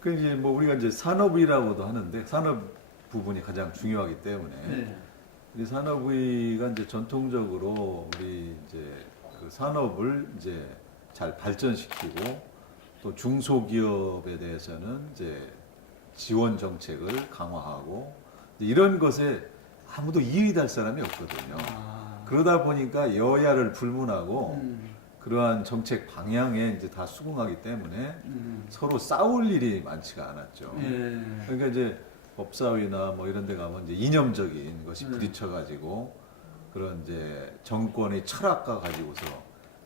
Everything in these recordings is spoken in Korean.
그 이제 뭐 우리가 이제 산업이라고도 하는데 산업 부분이 가장 중요하기 때문에 네. 이 산업의가 이제 전통적으로 우리 이제 그 산업을 이제 잘 발전시키고 또 중소기업에 대해서는 이제 지원 정책을 강화하고 이런 것에 아무도 이의할 사람이 없거든요. 아. 그러다 보니까 여야를 불문하고 음. 그러한 정책 방향에 이제 다 수긍하기 때문에 서로 싸울 일이 많지가 않았죠. 예. 그러니까 이제 법사위나 뭐 이런 데 가면 이제 이념적인 것이 네. 부딪혀가지고 그런 이제 정권의 철학과 가지고서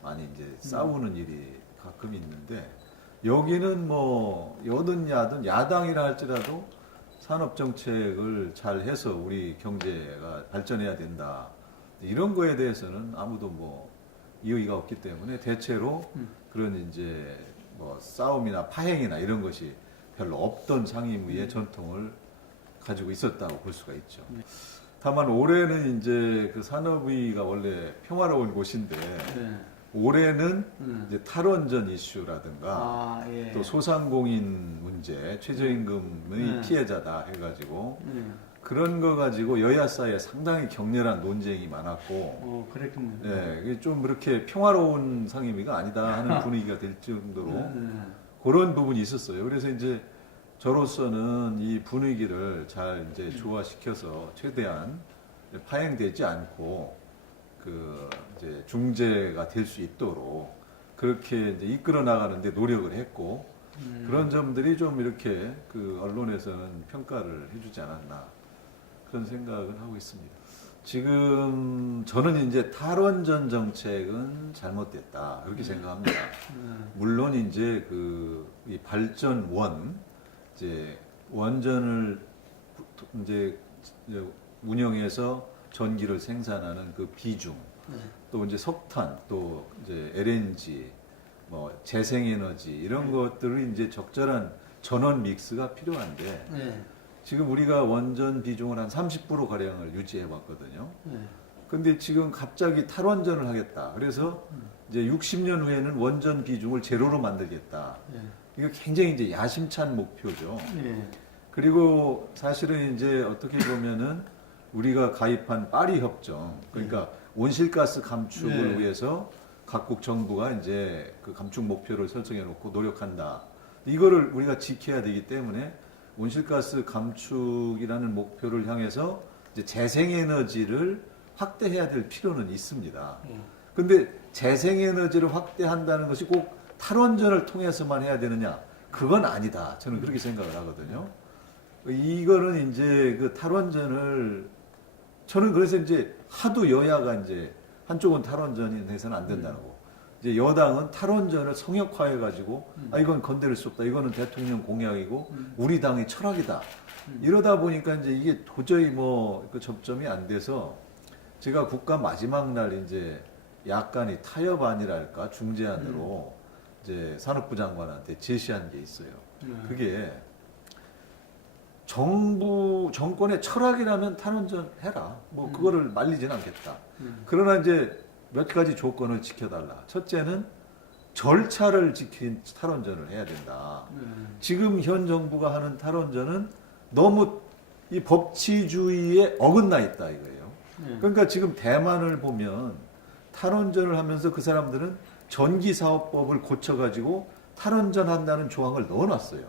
많이 이제 싸우는 일이 가끔 있는데 여기는 뭐 여든 야든 야당이라 할지라도 산업 정책을 잘 해서 우리 경제가 발전해야 된다. 이런 거에 대해서는 아무도 뭐 이의가 없기 때문에 대체로 그런 이제 뭐 싸움이나 파행이나 이런 것이 별로 없던 상임위의 전통을 가지고 있었다고 볼 수가 있죠. 다만 올해는 이제 그 산업위가 원래 평화로운 곳인데 네. 올해는 이제 탈원전 이슈라든가 아, 예. 또 소상공인 문제, 최저임금의 네. 피해자다 해가지고 네. 그런 거 가지고 여야 사이에 상당히 격렬한 논쟁이 많았고 그랬군요. 예, 이게 좀 그렇게 평화로운 상임위가 아니다 하는 분위기가 될 정도로 네. 그런 부분이 있었어요. 그래서 이제 저로서는 이 분위기를 잘 이제 조화시켜서 최대한 파행되지 않고 그 이제 중재가 될 수 있도록 그렇게 이제 이끌어 나가는데 노력을 했고 그런 점들이 좀 이렇게 그 언론에서는 평가를 해주지 않았나 그런 생각을 하고 있습니다. 지금 저는 이제 탈원전 정책은 잘못됐다 그렇게 생각합니다. 물론 이제 이 발전원 이제 원전을 이제 운영해서 전기를 생산하는 그 비중, 또 이제 석탄, 또 이제 LNG, 뭐 재생에너지 이런 것들을 이제 적절한 전원 믹스가 필요한데 네. 지금 우리가 원전 비중을 한 30% 가량을 유지해 왔거든요. 네. 근데 지금 갑자기 탈원전을 하겠다. 그래서 이제 60년 후에는 원전 비중을 제로로 만들겠다. 네. 이거 굉장히 이제 야심찬 목표죠. 네. 그리고 사실은 이제 어떻게 보면은 우리가 가입한 파리 협정, 그러니까 온실가스 감축을 네. 위해서 각국 정부가 이제 그 감축 목표를 설정해 놓고 노력한다. 이거를 우리가 지켜야 되기 때문에 온실가스 감축이라는 목표를 향해서 이제 재생에너지를 확대해야 될 필요는 있습니다. 근데 재생에너지를 확대한다는 것이 꼭 탈원전을 통해서만 해야 되느냐? 그건 아니다. 저는 그렇게 생각을 하거든요. 이거는 이제 그 탈원전을 저는 그래서 이제 하도 여야가 이제 한쪽은 탈원전이 해서는 안 된다고 이제 여당은 탈원전을 성역화해 가지고 아 이건 건드릴 수 없다. 이거는 대통령 공약이고 우리 당의 철학이다. 이러다 보니까 이제 이게 도저히 뭐 그 접점이 안 돼서 제가 국가 마지막 날 이제 약간의 타협안이랄까 중재안으로 이제 산업부 장관한테 제시한 게 있어요. 그게 정권의 철학이라면 탈원전 해라. 뭐 그거를 말리지는 않겠다. 그러나 이제 몇 가지 조건을 지켜달라. 첫째는 절차를 지킨 탈원전을 해야 된다. 지금 현 정부가 하는 탈원전은 너무 이 법치주의에 어긋나 있다 이거예요. 그러니까 지금 대만을 보면 탈원전을 하면서 그 사람들은 전기사업법을 고쳐가지고 탈원전 한다는 조항을 넣어놨어요.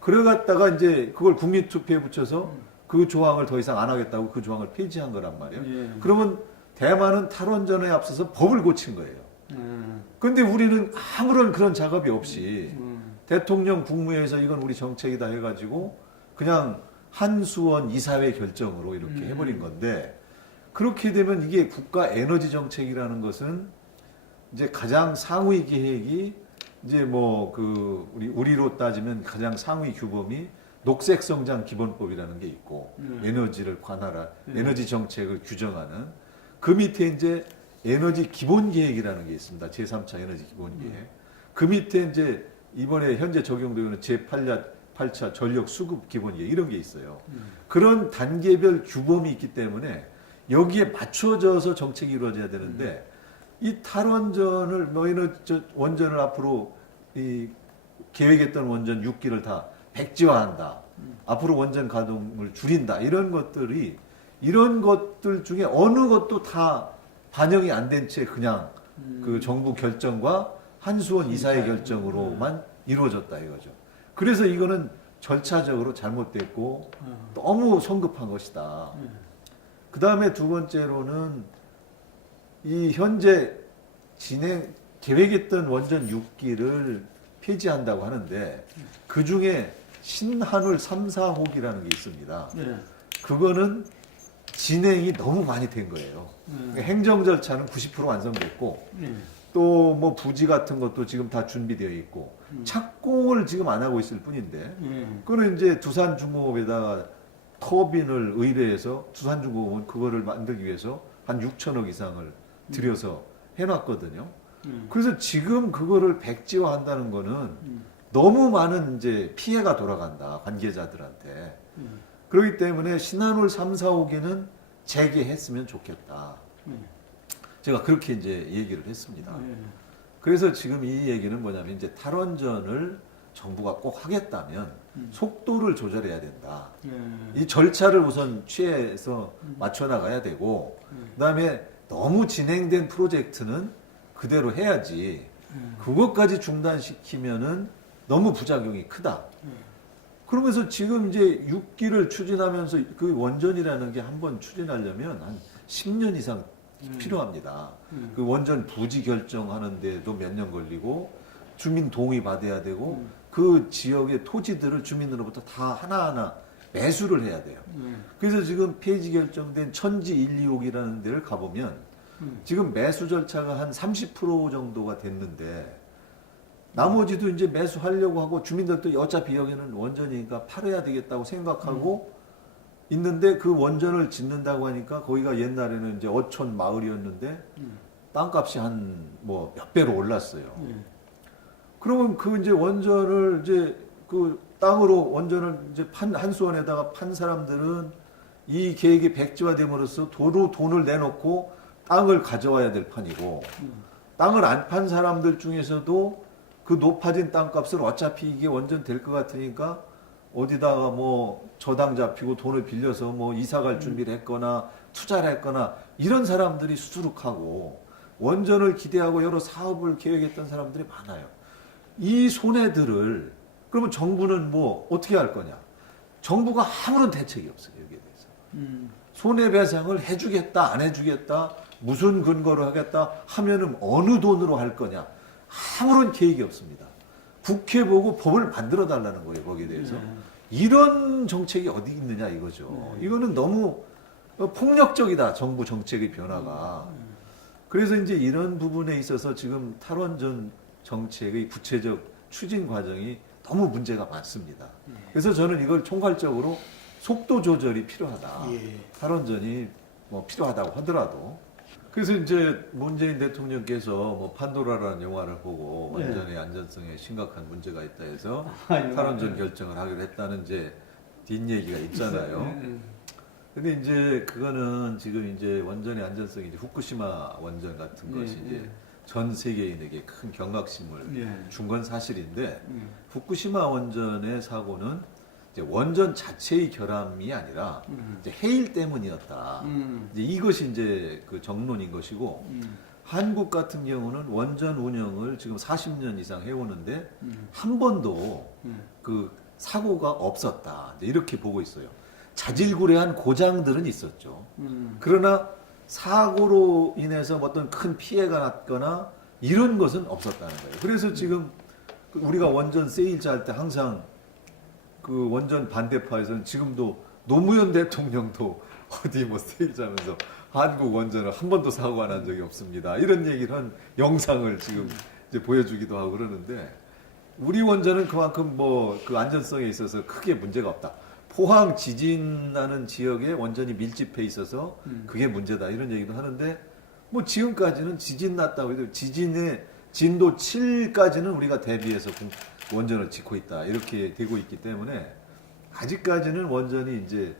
그래갔다가 이제 그걸 국민투표에 붙여서 그 조항을 더 이상 안 하겠다고 그 조항을 폐지한 거란 말이에요. 그러면 대만은 탈원전에 앞서서 법을 고친 거예요. 근데 우리는 아무런 그런 작업이 없이 대통령 국무회에서 이건 우리 정책이다 해가지고 그냥 한수원 이사회 결정으로 이렇게 해버린 건데 그렇게 되면 이게 국가 에너지 정책이라는 것은 이제 가장 상위 계획이 이제 뭐 그 우리로 따지면 가장 상위 규범이 녹색성장 기본법이라는 게 있고 에너지를 관할한 에너지 정책을 규정하는 그 밑에 이제 에너지 기본 계획이라는 게 있습니다. 제3차 에너지 기본 계획. 그 밑에 이제 이번에 현재 적용되는 제8차 전력 수급 기본 계획 이런 게 있어요. 그런 단계별 규범이 있기 때문에 여기에 맞춰져서 정책이 이루어져야 되는데 이 탈원전을 원전을 앞으로 계획했던 원전 6기를 다 백지화한다. 앞으로 원전 가동을 줄인다. 이런 것들 중에 어느 것도 다 반영이 안 된 채 그냥 그 정부 결정과 한수원 이사의 결정으로만 이루어졌다 이거죠. 그래서 이거는 절차적으로 잘못됐고 너무 성급한 것이다. 그 다음에 두 번째로는 이 현재 계획했던 원전 6기를 폐지한다고 하는데 그 중에 신한울 3, 4호기라는 게 있습니다. 그거는 진행이 너무 많이 된 거예요. 행정 절차는 90% 완성됐고 또 뭐 부지 같은 것도 지금 다 준비되어 있고 착공을 지금 안 하고 있을 뿐인데 그거는 이제 두산중공업에다가 터빈을 의뢰해서 두산중공업은 그거를 만들기 위해서 한 6천억 이상을 들여서 해놨거든요. 그래서 지금 그거를 백지화한다는 거는 너무 많은 이제 피해가 돌아간다 관계자들한테. 그렇기 때문에 신한울 3, 4호기는 재개했으면 좋겠다. 제가 그렇게 이제 얘기를 했습니다. 그래서 지금 이 얘기는 뭐냐면 이제 탈원전을 정부가 꼭 하겠다면 속도를 조절해야 된다. 이 절차를 우선 취해서 맞춰 나가야 되고 그다음에 너무 진행된 프로젝트는 그대로 해야지. 그것까지 중단시키면은 너무 부작용이 크다. 그러면서 지금 이제 6기를 추진하면서 그 원전이라는 게 한번 추진하려면 한 10년 이상 필요합니다. 그 원전 부지 결정하는데도 몇 년 걸리고 주민 동의 받아야 되고 그 지역의 토지들을 주민으로부터 다 하나하나 매수를 해야 돼요. 그래서 지금 폐지 결정된 천지 1, 2호기라는 데를 가보면 지금 매수 절차가 한 30% 정도가 됐는데 나머지도 이제 매수하려고 하고 주민들도 어차피 여기는 원전이니까 팔아야 되겠다고 생각하고 있는데 그 원전을 짓는다고 하니까 거기가 옛날에는 이제 어촌 마을이었는데 땅값이 한 뭐 몇 배로 올랐어요. 그러면 그 이제 원전을 이제 그 땅으로 원전을 이제 한수원에다가 판 사람들은 이 계획이 백지화됨으로써 도로 돈을 내놓고 땅을 가져와야 될 판이고 땅을 안 판 사람들 중에서도 그 높아진 땅값을 어차피 이게 원전 될 것 같으니까 어디다가 뭐 저당 잡히고 돈을 빌려서 뭐 이사 갈 준비를 했거나 투자를 했거나 이런 사람들이 수두룩하고 원전을 기대하고 여러 사업을 계획했던 사람들이 많아요. 이 손해들을 그러면 정부는 뭐 어떻게 할 거냐? 정부가 아무런 대책이 없어요. 여기에 대해서. 손해배상을 해주겠다 안 해주겠다 무슨 근거로 하겠다 하면은 어느 돈으로 할 거냐? 아무런 계획이 없습니다. 국회 보고 법을 만들어 달라는 거예요. 거기에 대해서. 이런 정책이 어디 있느냐 이거죠. 이거는 너무 폭력적이다. 정부 정책의 변화가. 그래서 이제 이런 부분에 있어서 지금 탈원전 정책의 구체적 추진 과정이 너무 문제가 많습니다. 그래서 저는 이걸 총괄적으로 속도 조절이 필요하다. 탈원전이 뭐 필요하다고 하더라도. 그래서 이제 문재인 대통령께서 뭐 판도라라는 영화를 보고 원전의 안전성에 심각한 문제가 있다 해서 탈원전 결정을 하기로 했다는 이제 뒷얘기가 있잖아요. 근데 이제 그거는 지금 이제 원전의 안전성이 이제 후쿠시마 원전 같은 것이 이제 전 세계인에게 큰 경각심을 준 건 사실인데 후쿠시마 원전의 사고는 이제 원전 자체의 결함이 아니라 이제 해일 때문이었다. 이제 이것이 이제 그 정론인 것이고 한국 같은 경우는 원전 운영을 지금 40년 이상 해오는데 한 번도 그 사고가 없었다. 이제 이렇게 보고 있어요. 자질구레한 고장들은 있었죠. 그러나 사고로 인해서 어떤 큰 피해가 났거나 이런 것은 없었다는 거예요. 그래서 지금 우리가 원전 세일자 할 때 항상 그 원전 반대파에서는 지금도 노무현 대통령도 어디 뭐 세일자면서 한국 원전을 한 번도 사고가 난 적이 없습니다. 이런 얘기를 한 영상을 지금 이제 보여주기도 하고 그러는데 우리 원전은 그만큼 뭐 그 안전성에 있어서 크게 문제가 없다. 포항 지진 나는 지역에 원전이 밀집해 있어서 그게 문제다 이런 얘기도 하는데 뭐 지금까지는 지진 났다고 해도 지진의 진도 7까지는 우리가 대비해서 원전을 짓고 있다 이렇게 되고 있기 때문에 아직까지는 원전이 이제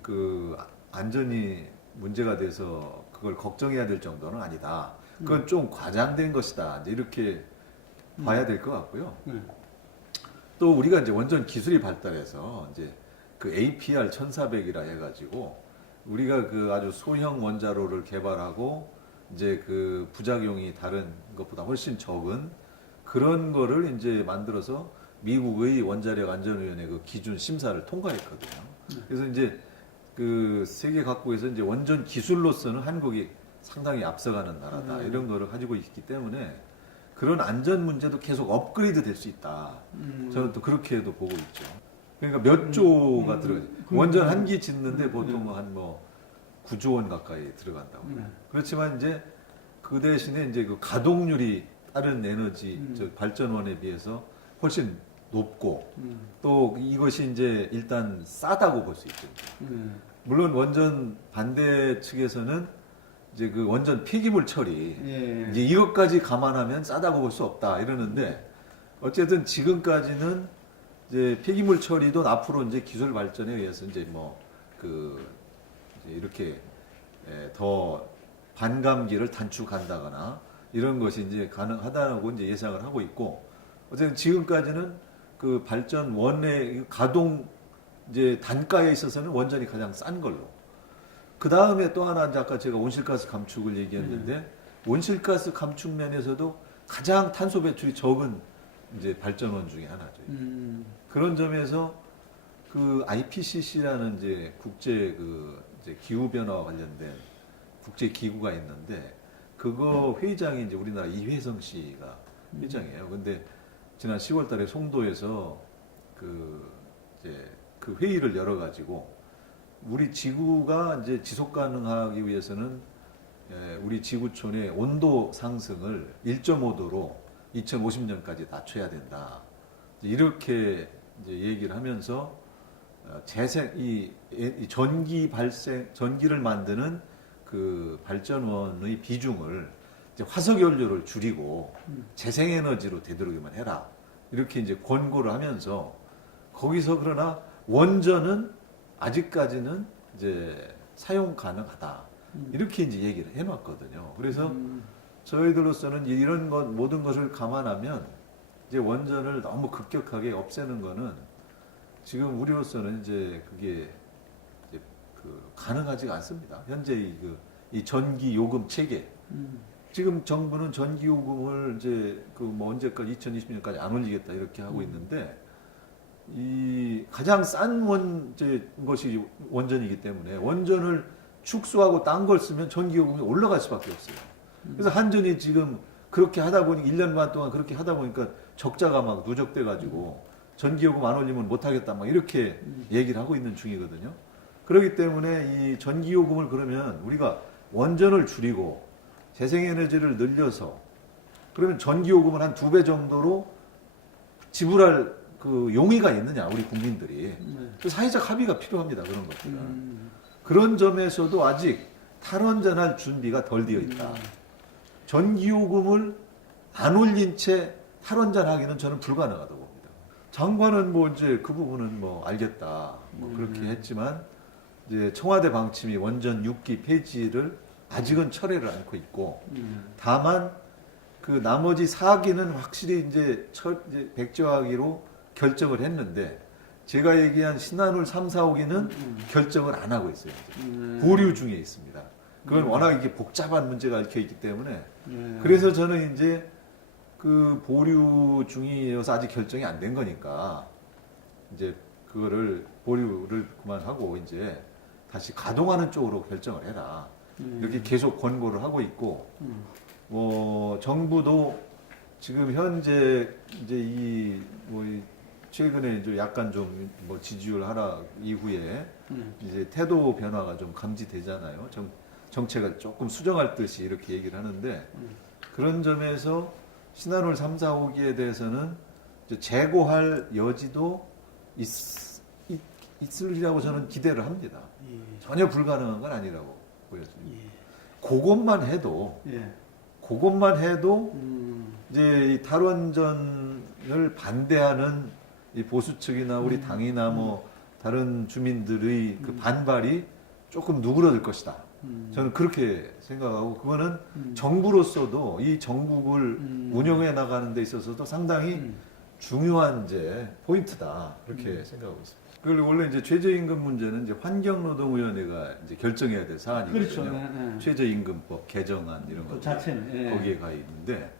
그 안전이 문제가 돼서 그걸 걱정해야 될 정도는 아니다. 그건 좀 과장된 것이다. 이제 이렇게 봐야 될 것 같고요. 또 우리가 이제 원전 기술이 발달해서 이제 그 APR 1400이라 해가지고 우리가 그 아주 소형 원자로를 개발하고 이제 그 부작용이 다른 것보다 훨씬 적은 그런 거를 이제 만들어서 미국의 원자력 안전위원회 그 기준 심사를 통과했거든요. 그래서 이제 그 세계 각국에서 이제 원전 기술로서는 한국이 상당히 앞서가는 나라다 이런 거를 가지고 있기 때문에 그런 안전 문제도 계속 업그레이드 될 수 있다. 저는 또 그렇게도 보고 있죠. 그러니까 몇 조가 들어가죠. 원전 한 기 짓는데 보통 한 뭐 9조 원 가까이 들어간다고. 그렇지만 이제 그 대신에 이제 그 가동률이 다른 에너지 저 발전원에 비해서 훨씬 높고 또 이것이 이제 일단 싸다고 볼 수 있죠. 물론 원전 반대 측에서는 이제 그 원전 폐기물 처리 이제 이것까지 감안하면 싸다고 볼 수 없다 이러는데 어쨌든 지금까지는 이제 폐기물 처리도 앞으로 이제 기술 발전에 의해서 이제 뭐 그 이제 이렇게 더 반감기를 단축한다거나 이런 것이 이제 가능하다고 이제 예상을 하고 있고 어쨌든 지금까지는 그 발전원의 가동 이제 단가에 있어서는 원전이 가장 싼 걸로. 그 다음에 또 하나 이제 아까 제가 온실가스 감축을 얘기했는데 온실가스 감축 면에서도 가장 탄소 배출이 적은 이제 발전원 중에 하나죠. 그런 점에서 그 IPCC라는 이제 국제 그 이제 기후 변화와 관련된 국제 기구가 있는데 그거 회장이 이제 우리나라 이회성 씨가 회장이에요. 근데 지난 10월달에 송도에서 그 이제 그 회의를 열어가지고 우리 지구가 이제 지속 가능하기 위해서는 우리 지구촌의 온도 상승을 1.5도로 2050년까지 낮춰야 된다. 이렇게 이제 얘기를 하면서 이 전기를 만드는 그 발전원의 비중을 이제 화석 연료를 줄이고 재생에너지로 되도록이면 해라. 이렇게 이제 권고를 하면서 거기서 그러나 원전은 아직까지는 이제 사용 가능하다. 이렇게 이제 얘기를 해놨거든요. 그래서 저희들로서는 이런 것, 모든 것을 감안하면 이제 원전을 너무 급격하게 없애는 거는 지금 우리로서는 이제 그게 이제 그 가능하지가 않습니다. 현재 이 전기 요금 체계. 지금 정부는 전기 요금을 이제 그 뭐 언제까지 2020년까지 안 올리겠다 이렇게 하고 있는데 이 가장 싼 것이 원전이기 때문에 원전을 축소하고 딴 걸 쓰면 전기 요금이 올라갈 수밖에 없어요. 그래서 한전이 지금 그렇게 하다 보니 1년 반 동안 그렇게 하다 보니까 적자가 막 누적돼 가지고 전기요금 안 올리면 못하겠다 막 이렇게 얘기를 하고 있는 중이거든요. 그렇기 때문에 이 전기요금을 그러면 우리가 원전을 줄이고 재생에너지를 늘려서 그러면 전기요금을 한 2배 정도로 지불할 그 용의가 있느냐 우리 국민들이. 그 사회적 합의가 필요합니다. 그런 것들은. 그런 점에서도 아직 탈원전할 준비가 덜 되어 있다. 전기요금을 안 올린 채 탈원전하기는 저는 불가능하다고 봅니다. 장관은 뭐 이제 그 부분은 뭐 알겠다 뭐 그렇게 했지만 이제 청와대 방침이 원전 6기 폐지를 아직은 철회를 않고 있고 다만 그 나머지 4기는 확실히 이제 백지화하기로 결정을 했는데 제가 얘기한 신한울 3, 4, 5기는 결정을 안 하고 있어요. 보류 중에 있습니다. 그건 워낙 이게 복잡한 문제가 얽혀 있기 때문에 그래서 저는 이제 그 보류 중이어서 아직 결정이 안 된 거니까 이제 그거를 보류를 그만하고 이제 다시 가동하는 쪽으로 결정을 해라. 이렇게 계속 권고를 하고 있고 정부도 지금 현재 이제 최근에 이제 약간 좀 뭐 지지율 하락 이후에 이제 태도 변화가 좀 감지되잖아요. 정책을 조금 수정할 듯이 이렇게 얘기를 하는데 그런 점에서 신한울 3, 4, 5기에 대해서는 이제 재고할 여지도 있으리라고 저는 기대를 합니다. 전혀 불가능한 건 아니라고 보여집니다. 그것만 해도 이제 이 탈원전을 반대하는 이 보수 측이나 우리 당이나 뭐 다른 주민들의 그 반발이 조금 누그러들 것이다. 저는 그렇게 생각하고 그거는 정부로서도 이 전국을 운영해 나가는 데 있어서도 상당히 중요한 이제 포인트다 그렇게 생각하고 있습니다. 그리고 원래 이제 최저임금 문제는 이제 환경노동위원회가 이제 결정해야 될 사안이거든요. 그렇죠. 네. 최저임금법 개정안 이런 그 것 자체는 예. 거기에 가 있는데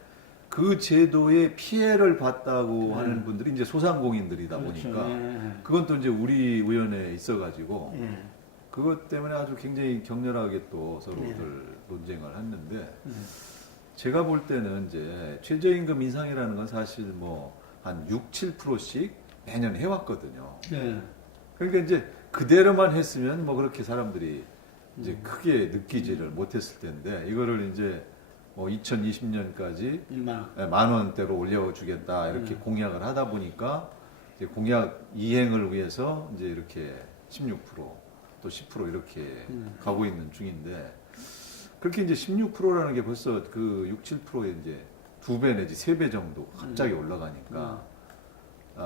그 제도에 피해를 봤다고 네. 하는 분들이 이제 소상공인들이다 그렇죠. 보니까 예. 그건 또 이제 우리 위원회에 있어가지고 예. 그것 때문에 아주 굉장히 격렬하게 또 네. 서로들 논쟁을 했는데 예. 제가 볼 때는 이제 최저임금 인상이라는 건 사실 뭐 한 6, 7%씩 매년 해왔거든요. 예. 그러니까 이제 그대로만 했으면 뭐 그렇게 사람들이 이제 크게 느끼지를 못했을 텐데 이거를 이제 뭐 2020년까지 1만 원대로 올려주겠다 이렇게 공약을 하다 보니까 이제 공약 이행을 위해서 이제 이렇게 16%또 10% 이렇게 가고 있는 중인데 그렇게 이제 16%라는 게 벌써 그 6, 7%에 이제 2배 내지 3배 정도 갑자기 올라가니까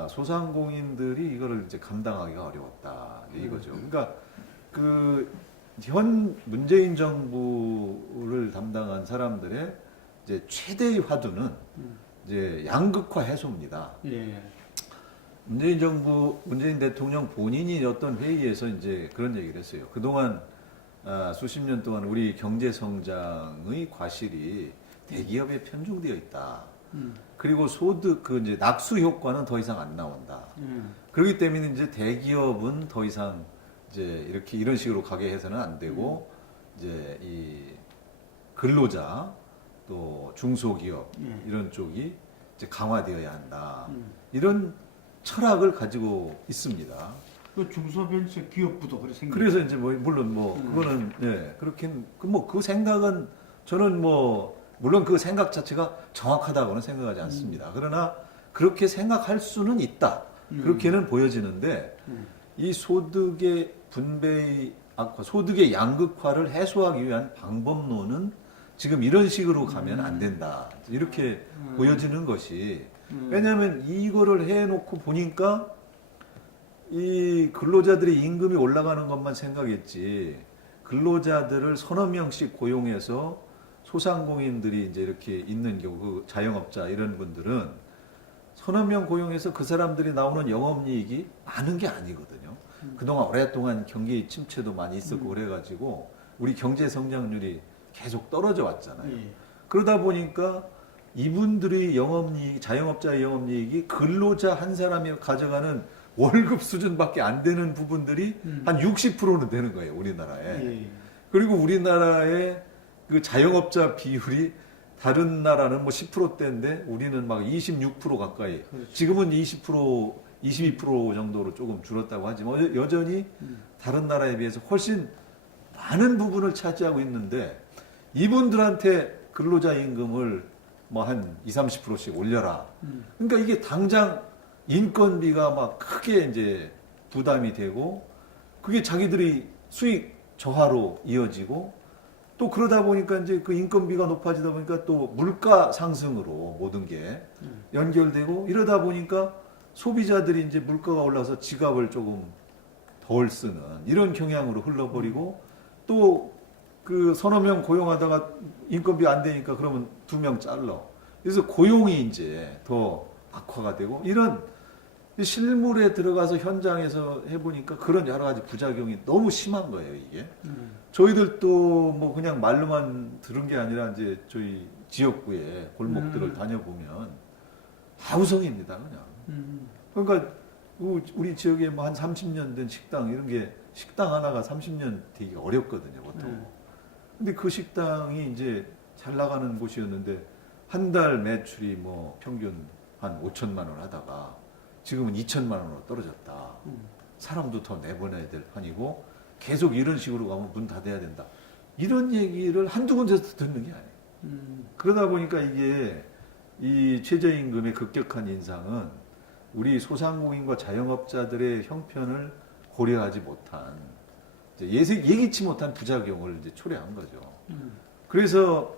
소상공인들이 이거를 이제 감당하기가 어려웠다 이거죠. 그러니까 그 현 문재인 정부를 담당한 사람들의 이제 최대의 화두는 이제 양극화 해소입니다. 예. 문재인 대통령 본인이 어떤 회의에서 이제 그런 얘기를 했어요. 그동안 수십 년 동안 우리 경제 성장의 과실이 대기업에 편중되어 있다. 그리고 소득 그 이제 낙수 효과는 더 이상 안 나온다. 그렇기 때문에 이제 대기업은 더 이상 이제 이렇게 이런 식으로 가게 해서는 안 되고 이제 이 근로자 또 중소기업 이런 쪽이 이제 강화되어야 한다. 이런 철학을 가지고 있습니다. 그 중소벤처기업부도 그래 생겨. 그래서 이제 뭐 물론 뭐 그거는 네 그렇긴 그 생각은 저는 뭐 물론 그 생각 자체가 정확하다고는 생각하지 않습니다. 그러나 그렇게 생각할 수는 있다. 그렇게는 보여지는데 이 소득의 분배의 악화, 소득의 양극화를 해소하기 위한 방법론은 지금 이런 식으로 가면 안 된다. 이렇게 보여지는 것이 왜냐하면 이거를 해놓고 보니까 이 근로자들의 임금이 올라가는 것만 생각했지 근로자들을 서너 명씩 고용해서 소상공인들이 이제 이렇게 있는 경우 그 자영업자 이런 분들은 서너 명 고용해서 그 사람들이 나오는 영업이익이 많은 게 아니거든요. 그동안 오랫동안 경기 침체도 많이 있었고 그래가지고 우리 경제 성장률이 계속 떨어져 왔잖아요. 그러다 보니까 이분들의 영업이익, 자영업자의 영업이익이 근로자 한 사람이 가져가는 월급 수준밖에 안 되는 부분들이 한 60%는 되는 거예요, 우리나라에. 그리고 우리나라의 그 자영업자 비율이 다른 나라는 뭐 10%대인데 우리는 막 26% 가까이. 그렇죠. 지금은 20%, 22% 정도로 조금 줄었다고 하지만 여전히 다른 나라에 비해서 훨씬 많은 부분을 차지하고 있는데 이분들한테 근로자 임금을 뭐 한 20, 30%씩 올려라. 그러니까 이게 당장 인건비가 막 크게 이제 부담이 되고 그게 자기들이 수익 저하로 이어지고 또 그러다 보니까 이제 그 인건비가 높아지다 보니까 또 물가 상승으로 모든 게 연결되고 이러다 보니까 소비자들이 이제 물가가 올라서 지갑을 조금 덜 쓰는 이런 경향으로 흘러버리고 또 그 서너 명 고용하다가 인건비 안 되니까 그러면 2명 잘라. 그래서 고용이 이제 더 악화가 되고 이런 실물에 들어가서 현장에서 해보니까 그런 여러 가지 부작용이 너무 심한 거예요, 이게. 저희들도 뭐 그냥 말로만 들은 게 아니라 이제 저희 지역구에 골목들을 다녀보면 하우성입니다, 그냥. 그러니까 우리 지역에 뭐 한 30년 된 식당 이런 게 식당 하나가 30년 되기가 어렵거든요, 보통. 근데 그 식당이 이제 잘 나가는 곳이었는데 한 달 매출이 뭐 평균 한 5천만 원 하다가 지금은 2천만 원으로 떨어졌다. 사람도 더 내보내야 될 판이고 계속 이런 식으로 가면 문 닫아야 된다. 이런 얘기를 한두 군데서 듣는 게 아니에요. 그러다 보니까 이게 이 최저임금의 급격한 인상은 우리 소상공인과 자영업자들의 형편을 고려하지 못한 예기치 못한 부작용을 이제 초래한 거죠. 그래서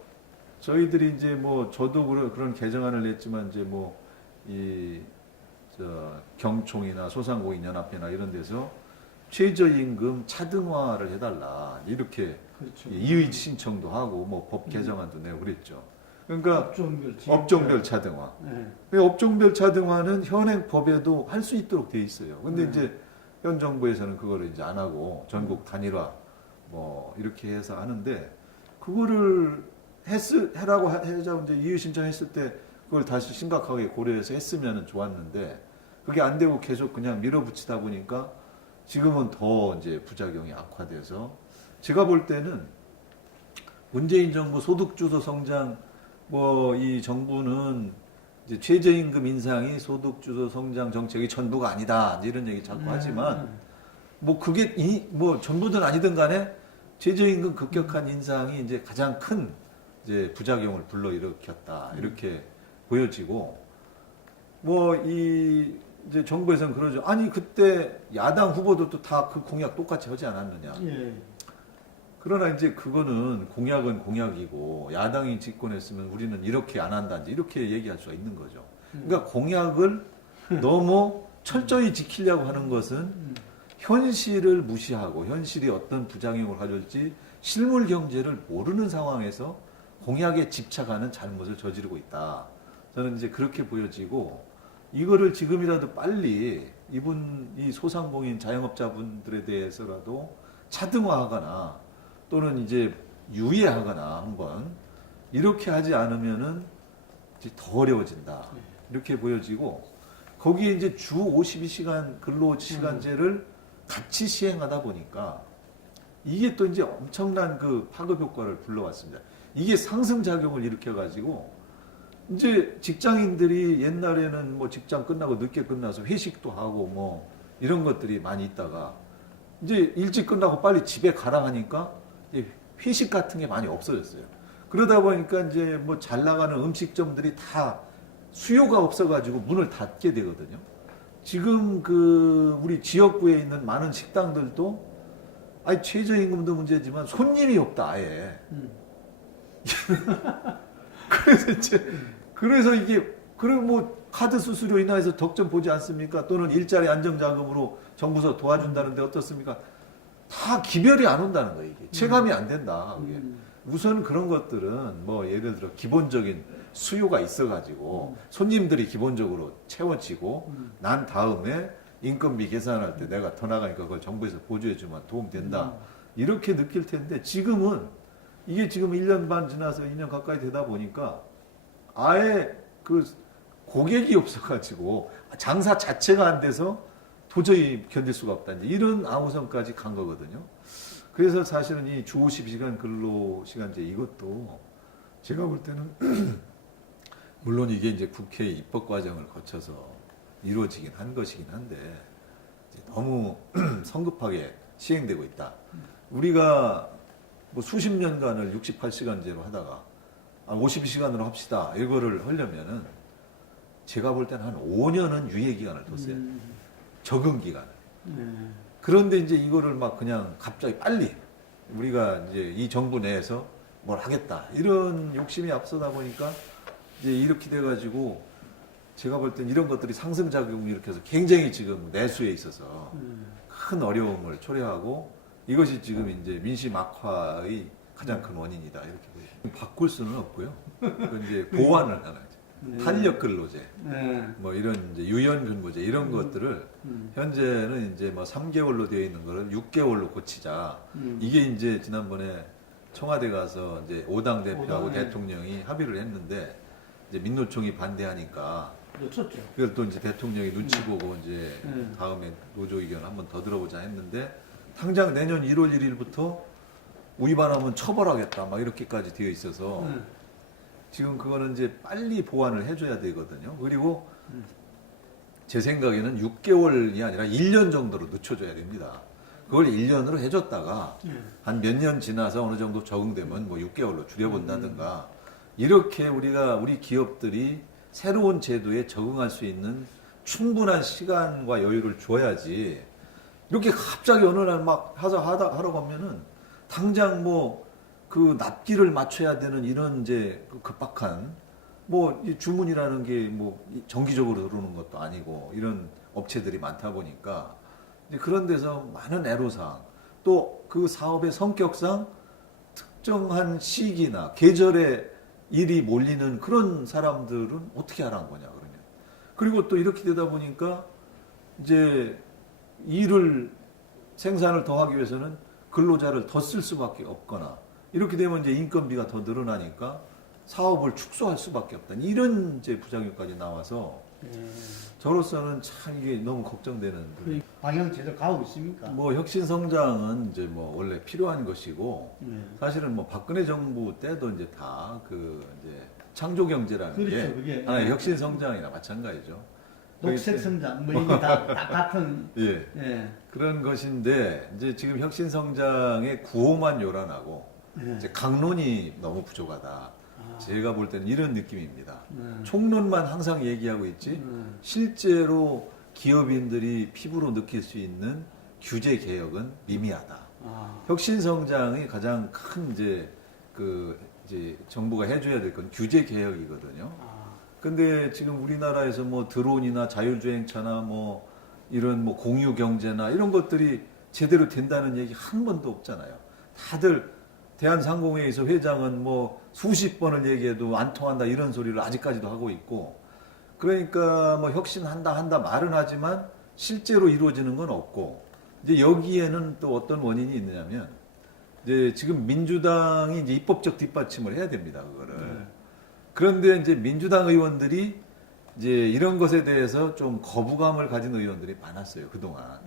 저희들이 이제 뭐 저도 그런 개정안을 냈지만 이제 뭐 이 경총이나 소상공인 연합회나 이런 데서 최저임금 차등화를 해달라 이렇게 그렇죠. 이의 신청도 하고 뭐 법 개정안도 내고 그랬죠. 그러니까 업종별, 업종별 차등화. 네. 업종별 차등화는 현행 법에도 할 수 있도록 돼 있어요. 근데 네. 이제 현 정부에서는 그거를 이제 안 하고 전국 단일화 뭐 이렇게 해서 하는데 그거를 해라고 하자고 이제 이의 신청했을 때 그걸 다시 심각하게 고려해서 했으면 좋았는데 그게 안 되고 계속 그냥 밀어붙이다 보니까 지금은 더 이제 부작용이 악화돼서 제가 볼 때는 문재인 정부 소득주도 성장 뭐 이 정부는 이제 최저임금 인상이 소득주도 성장 정책의 전부가 아니다 이런 얘기 자꾸 하지만 뭐 그게 뭐 전부든 아니든 간에 최저임금 급격한 인상이 이제 가장 큰 이제 부작용을 불러일으켰다 이렇게 보여지고 뭐 이 이제 정부에서는 그러죠. 아니 그때 야당 후보들도 다 그 공약 똑같이 하지 않았느냐. 예. 그러나 이제 그거는 공약은 공약이고 야당이 집권했으면 우리는 이렇게 안 한다든지 이렇게 얘기할 수가 있는 거죠. 그러니까 공약을 너무 철저히 지키려고 하는 것은 현실을 무시하고 현실이 어떤 부작용을 가져올지 실물 경제를 모르는 상황에서 공약에 집착하는 잘못을 저지르고 있다. 저는 이제 그렇게 보여지고 이거를 지금이라도 빨리 이 소상공인 자영업자분들에 대해서라도 차등화하거나 또는 이제 유예하거나 한번 이렇게 하지 않으면은 이제 더 어려워진다. 이렇게 보여지고 거기에 이제 주 52시간 근로시간제를 같이 시행하다 보니까 이게 또 이제 엄청난 그 파급 효과를 불러왔습니다. 이게 상승작용을 일으켜가지고 이제 직장인들이 옛날에는 뭐 직장 끝나고 늦게 끝나서 회식도 하고 뭐 이런 것들이 많이 있다가 이제 일찍 끝나고 빨리 집에 가라 하니까 이제 회식 같은 게 많이 없어졌어요. 그러다 보니까 이제 뭐 잘 나가는 음식점들이 다 수요가 없어가지고 문을 닫게 되거든요. 지금 그 우리 지역구에 있는 많은 식당들도 아니 최저임금도 문제지만 손님이 없다 아예. 그래서 이게 그리고 뭐 카드 수수료 인하해서 덕점 보지 않습니까? 또는 일자리 안정자금으로 정부에서 도와준다는데 어떻습니까? 다 기별이 안 온다는 거예요. 이게 체감이 안 된다. 그게. 우선 그런 것들은 뭐 예를 들어 기본적인 수요가 있어가지고 손님들이 기본적으로 채워지고 난 다음에 인건비 계산할 때 내가 더 나가니까 그걸 정부에서 보조해주면 도움 된다. 이렇게 느낄 텐데 지금은 이게 지금 1년 반 지나서 2년 가까이 되다 보니까 아예 그 고객이 없어가지고 장사 자체가 안 돼서 도저히 견딜 수가 없다. 이런 아우성까지 간 거거든요. 그래서 사실은 이 주 52시간 근로시간제 이것도 제가 볼 때는 물론 이게 이제 국회 입법 과정을 거쳐서 이루어지긴 한 것이긴 한데 너무 성급하게 시행되고 있다. 우리가 뭐 수십 년간을 68시간제로 하다가 52시간으로 합시다. 이거를 하려면은 제가 볼 때는 한 5년은 유예 기간을 뒀어요. 적응 기간을. 그런데 이제 이거를 막 그냥 갑자기 빨리 우리가 이제 이 정부 내에서 뭘 하겠다. 이런 욕심이 앞서다 보니까 이제 이렇게 돼가지고 제가 볼 땐 이런 것들이 상승작용을 일으켜서 굉장히 지금 내수에 있어서 큰 어려움을 초래하고 이것이 지금 이제 민심 악화의 가장 큰 원인이다. 이렇게 보여요. 바꿀 수는 없고요. 그건 이제 보완을 하나죠. 탄력 근로제, 뭐 이런 이제 유연 근무제 이런 것들을 현재는 이제 뭐 3개월로 되어 있는 거를 6개월로 고치자. 이게 이제 지난번에 청와대 가서 이제 5당 대표하고 대통령이 합의를 했는데 이제 민노총이 반대하니까 놓쳤죠. 그걸 또 이제 대통령이 눈치 보고 이제 다음에 노조 의견 한번 더 들어보자 했는데 당장 내년 1월 1일부터 위반하면 처벌하겠다 막 이렇게까지 되어 있어서 지금 그거는 이제 빨리 보완을 해줘야 되거든요. 그리고 제 생각에는 6개월이 아니라 1년 정도로 늦춰줘야 됩니다. 그걸 1년으로 해줬다가 한 몇 년 지나서 어느 정도 적응되면 뭐 6개월로 줄여본다든가 이렇게 우리 기업들이 새로운 제도에 적응할 수 있는 충분한 시간과 여유를 줘야지 이렇게 갑자기 어느 날 막 하러 가면은 당장 뭐 그 납기를 맞춰야 되는 이런 이제 그 급박한 뭐 이 주문이라는 게 뭐 정기적으로 들어오는 것도 아니고 이런 업체들이 많다 보니까 이제 그런 데서 많은 애로사항 또 그 사업의 성격상 특정한 시기나 계절에 일이 몰리는 그런 사람들은 어떻게 하라는 거냐 그러면. 그리고 또 이렇게 되다 보니까 이제 일을 생산을 더 하기 위해서는 근로자를 더 쓸 수밖에 없거나 이렇게 되면 이제 인건비가 더 늘어나니까 사업을 축소할 수밖에 없다. 이런 이제 부작용까지 나와서 저로서는 참 이게 너무 걱정되는. 그 방향 제대로 가고 있습니까? 뭐 혁신 성장은 이제 뭐 원래 필요한 것이고 네. 사실은 뭐 박근혜 정부 때도 이제 다 그 이제 창조 경제라는 그렇죠, 게 그게. 하나의 혁신 성장이나 마찬가지죠. 녹색 성장 뭐 이게 다 같은 예. 예. 그런 것인데 이제 지금 혁신 성장의 구호만 요란하고 예. 이제 강론이 너무 부족하다. 아. 제가 볼 때는 이런 느낌입니다. 예. 총론만 항상 얘기하고 있지 실제로 기업인들이 피부로 느낄 수 있는 규제 개혁은 미미하다. 아. 혁신 성장의 가장 큰 이제 그 이제 정부가 해줘야 될 건 규제 개혁이거든요. 아. 근데 지금 우리나라에서 뭐 드론이나 자율주행차나 뭐 이런 뭐 공유 경제나 이런 것들이 제대로 된다는 얘기 한 번도 없잖아요. 다들 대한상공회의소 회장은 뭐 수십 번을 얘기해도 안 통한다 이런 소리를 아직까지도 하고 있고, 그러니까 뭐 혁신한다 말은 하지만 실제로 이루어지는 건 없고, 이제 여기에는 또 어떤 원인이 있느냐면 이제 지금 민주당이 이제 입법적 뒷받침을 해야 됩니다, 그거를. 네. 그런데 이제 민주당 의원들이 이제 이런 것에 대해서 좀 거부감을 가진 의원들이 많았어요, 그동안.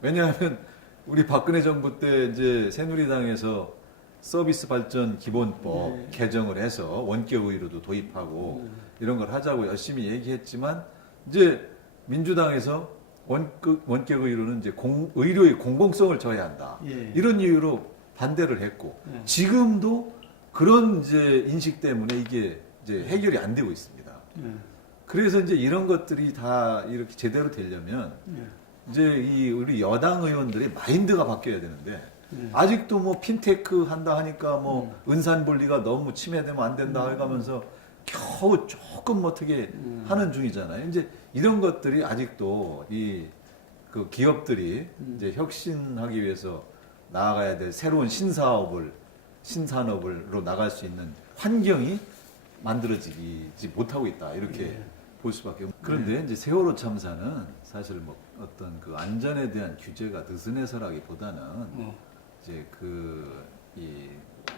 왜냐하면 우리 박근혜 정부 때 이제 새누리당에서 서비스 발전 기본법 네. 개정을 해서 원격 의료도 도입하고 이런 걸 하자고 열심히 얘기했지만 이제 민주당에서 원격 의료는 이제 의료의 공공성을 저해한다. 예. 이런 이유로 반대를 했고 예. 지금도 그런 이제 인식 때문에 이게 이제 해결이 안 되고 있습니다. 예. 그래서 이제 이런 것들이 다 이렇게 제대로 되려면 예. 이제 이 우리 여당 의원들의 마인드가 바뀌어야 되는데 예. 아직도 뭐 핀테크 한다 하니까 뭐 은산분리가 너무 침해되면 안 된다 해가면서 겨우 조금 어떻게 하는 중이잖아요. 이제 이런 것들이 아직도 이 그 기업들이 이제 혁신하기 위해서 나아가야 될 새로운 신산업으로 나갈 수 있는 환경이 만들어지지 못하고 있다. 이렇게 볼 수밖에 없는. 그런데 이제 세월호 참사는 사실 뭐 어떤 그 안전에 대한 규제가 느슨해서라기보다는 이제 이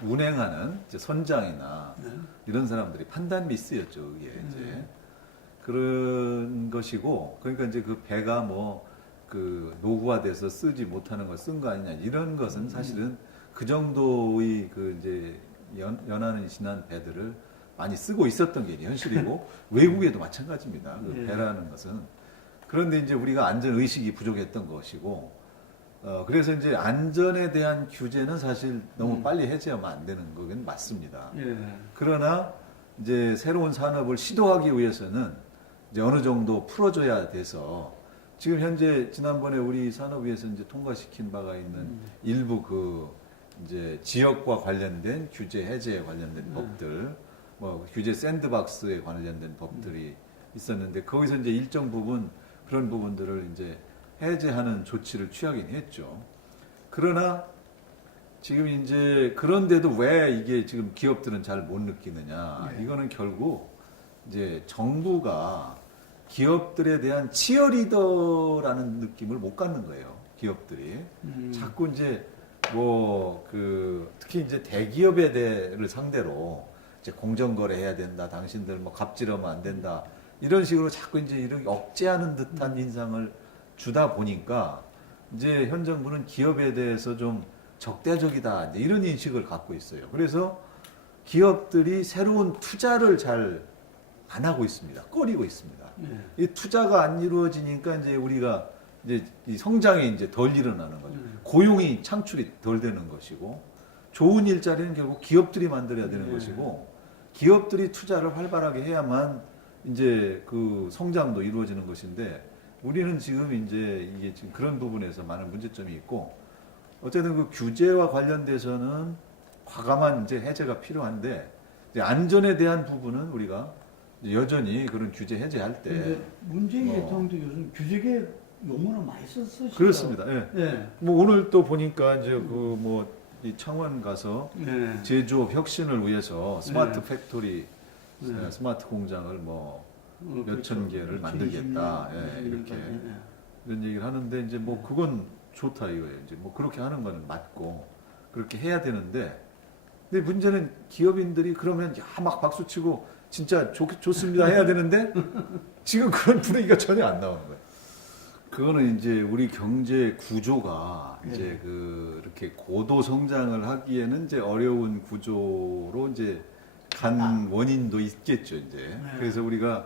운행하는 이제 선장이나 이런 사람들이 판단 미스였죠. 그게 이제 그런 것이고, 그러니까 이제 그 배가 뭐 그 노후화돼서 쓰지 못하는 걸 쓴 거 아니냐 이런 것은 사실은 그 정도의 그 이제 연한이 지난 배들을 많이 쓰고 있었던 게 현실이고 외국에도 마찬가지입니다. 그 배라는 것은. 그런데 이제 우리가 안전 의식이 부족했던 것이고, 그래서 이제 안전에 대한 규제는 사실 너무 빨리 해제하면 안 되는 거긴 맞습니다. 예. 그러나 이제 새로운 산업을 시도하기 위해서는 이제 어느 정도 풀어줘야 돼서 지금 현재 지난번에 우리 산업위에서 이제 통과시킨 바가 있는 일부 그 이제 지역과 관련된 규제 해제에 관련된 법들, 뭐 규제 샌드박스에 관련된 법들이 있었는데 거기서 이제 일정 부분 그런 부분들을 이제 해제하는 조치를 취하긴 했죠. 그러나 지금 이제 그런데도 왜 이게 지금 기업들은 잘 못 느끼느냐? 이거는 결국 이제 정부가 기업들에 대한 치어리더라는 느낌을 못 갖는 거예요. 기업들이 자꾸 이제 뭐 그 특히 이제 대기업을 상대로 이제 공정거래 해야 된다. 당신들 뭐 갑질하면 안 된다. 이런 식으로 자꾸 이제 이렇게 억제하는 듯한 인상을 주다 보니까 이제 현 정부는 기업에 대해서 좀 적대적이다. 이제 이런 인식을 갖고 있어요. 그래서 기업들이 새로운 투자를 잘 안 하고 있습니다. 꺼리고 있습니다. 이 투자가 안 이루어지니까 이제 우리가 이제 이 성장이 이제 덜 일어나는 거죠. 고용이 창출이 덜 되는 것이고, 좋은 일자리는 결국 기업들이 만들어야 되는 것이고, 기업들이 투자를 활발하게 해야만 이제 그 성장도 이루어지는 것인데, 우리는 지금 이제 이게 지금 그런 부분에서 많은 문제점이 있고, 어쨌든 그 규제와 관련돼서는 과감한 이제 해제가 필요한데, 이제 안전에 대한 부분은 우리가 여전히 그런 규제 해제할 때 문재인 대통령도 요즘 규제개 용어를 많이 쓰시죠. 그렇습니다. 예. 예. 뭐 오늘 또 보니까 이제 그 뭐 이 창원 가서 네. 제조업 혁신을 위해서 스마트 네. 팩토리, 네. 스마트 공장을 뭐 몇천 그렇죠. 개를 만들겠다. 예, 이렇게 이런 얘기를 하는데 이제 뭐 그건 좋다 이거예요. 이제 뭐 그렇게 하는 거는 맞고 그렇게 해야 되는데 근데 문제는 기업인들이 그러면 야 막 박수 치고 진짜 좋습니다 해야 되는데 지금 그런 분위기가 전혀 안 나오는 거예요. 그거는 이제 우리 경제 구조가 이제 이렇게 고도 성장을 하기에는 이제 어려운 구조로 이제 간 원인도 있겠죠, 이제. 그래서 우리가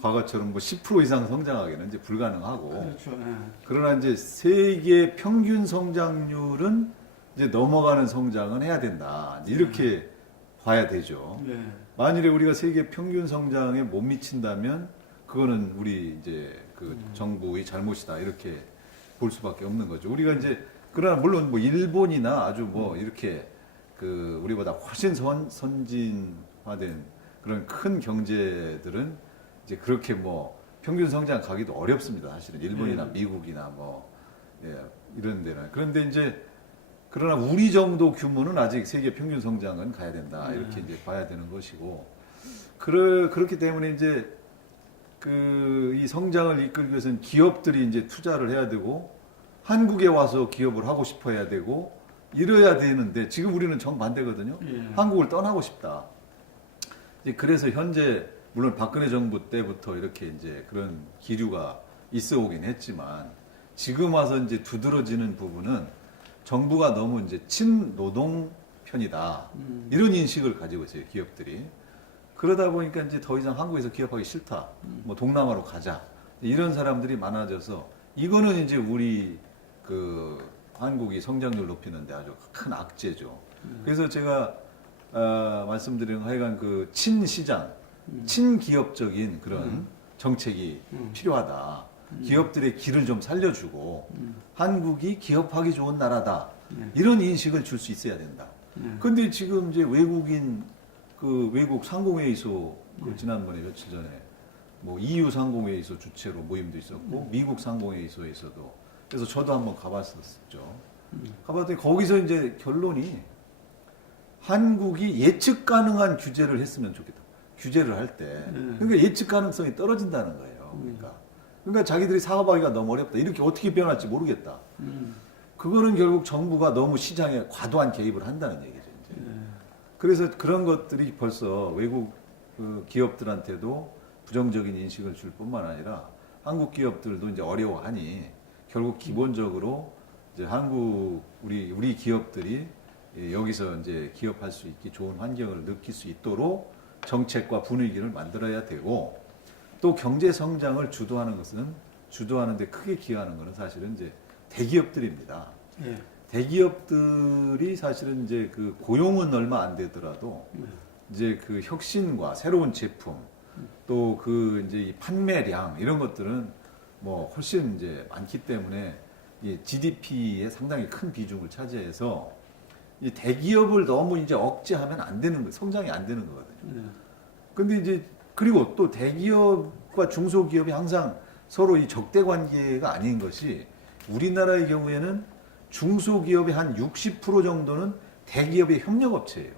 과거처럼 뭐 10% 이상 성장하기는 이제 불가능하고. 그렇죠. 예. 그러나 이제 세계 평균 성장률은 이제 넘어가는 성장은 해야 된다. 이렇게 봐야 되죠. 네. 만일에 우리가 세계 평균 성장에 못 미친다면 그거는 우리 이제 그 정부의 잘못이다 이렇게 볼 수밖에 없는 거죠. 우리가 이제 그러나 물론 뭐 일본이나 아주 뭐 이렇게 그 우리보다 훨씬 선진화된 그런 큰 경제들은 이제 그렇게 뭐 평균 성장 가기도 어렵습니다. 사실은 일본이나 미국이나 뭐 예, 이런 데는 그런데 이제 그러나 우리 정도 규모는 아직 세계 평균 성장은 가야 된다 이렇게 이제 봐야 되는 것이고 그렇기 때문에 이제 이 성장을 이끌기 위해서는 기업들이 이제 투자를 해야 되고 한국에 와서 기업을 하고 싶어 해야 되고 이래야 되는데 지금 우리는 정반대거든요. 한국을 떠나고 싶다. 이제 그래서 현재 물론 박근혜 정부 때부터 이렇게 이제 그런 기류가 있어 오긴 했지만 지금 와서 이제 두드러지는 부분은 정부가 너무 이제 친노동 편이다. 이런 인식을 가지고 있어요, 기업들이. 그러다 보니까 이제 더 이상 한국에서 기업하기 싫다. 뭐 동남아로 가자. 이런 사람들이 많아져서 이거는 이제 우리 그 한국이 성장률 높이는데 아주 큰 악재죠. 그래서 제가 말씀드린 하여간 그 친시장, 친기업적인 그런 정책이 필요하다. 기업들의 길을 좀 살려주고 한국이 기업하기 좋은 나라다. 이런 인식을 줄 수 있어야 된다. 근데 지금 이제 외국 상공회의소 지난번에 며칠 전에 뭐 EU 상공회의소 주최로 모임도 있었고 미국 상공회의소에서도 그래서 저도 한번 가봤었죠. 가봤더니 거기서 이제 결론이 한국이 예측 가능한 규제를 했으면 좋겠다. 규제를 할 때 그러니까 예측 가능성이 떨어진다는 거예요. 그러니까 자기들이 사업하기가 너무 어렵다. 이렇게 어떻게 변할지 모르겠다. 그거는 결국 정부가 너무 시장에 과도한 개입을 한다는 얘기죠. 이제. 그래서 그런 것들이 벌써 외국 기업들한테도 부정적인 인식을 줄 뿐만 아니라 한국 기업들도 이제 어려워하니 결국 기본적으로 이제 우리 기업들이 여기서 이제 기업할 수 있기 좋은 환경을 느낄 수 있도록 정책과 분위기를 만들어야 되고 또 경제 성장을 주도하는데 크게 기여하는 것은 사실은 이제 대기업들입니다. 대기업들이 사실은 이제 그 고용은 얼마 안 되더라도 이제 그 혁신과 새로운 제품 또 그 이제 이 판매량 이런 것들은 뭐 훨씬 이제 많기 때문에 이 GDP에 상당히 큰 비중을 차지해서 이 대기업을 너무 이제 억제하면 안 되는 거예요. 성장이 안 되는 거거든요. 근데 이제 그리고 또 대기업과 중소기업이 항상 서로 이 적대 관계가 아닌 것이 우리나라의 경우에는 중소기업의 한 60% 정도는 대기업의 협력업체예요.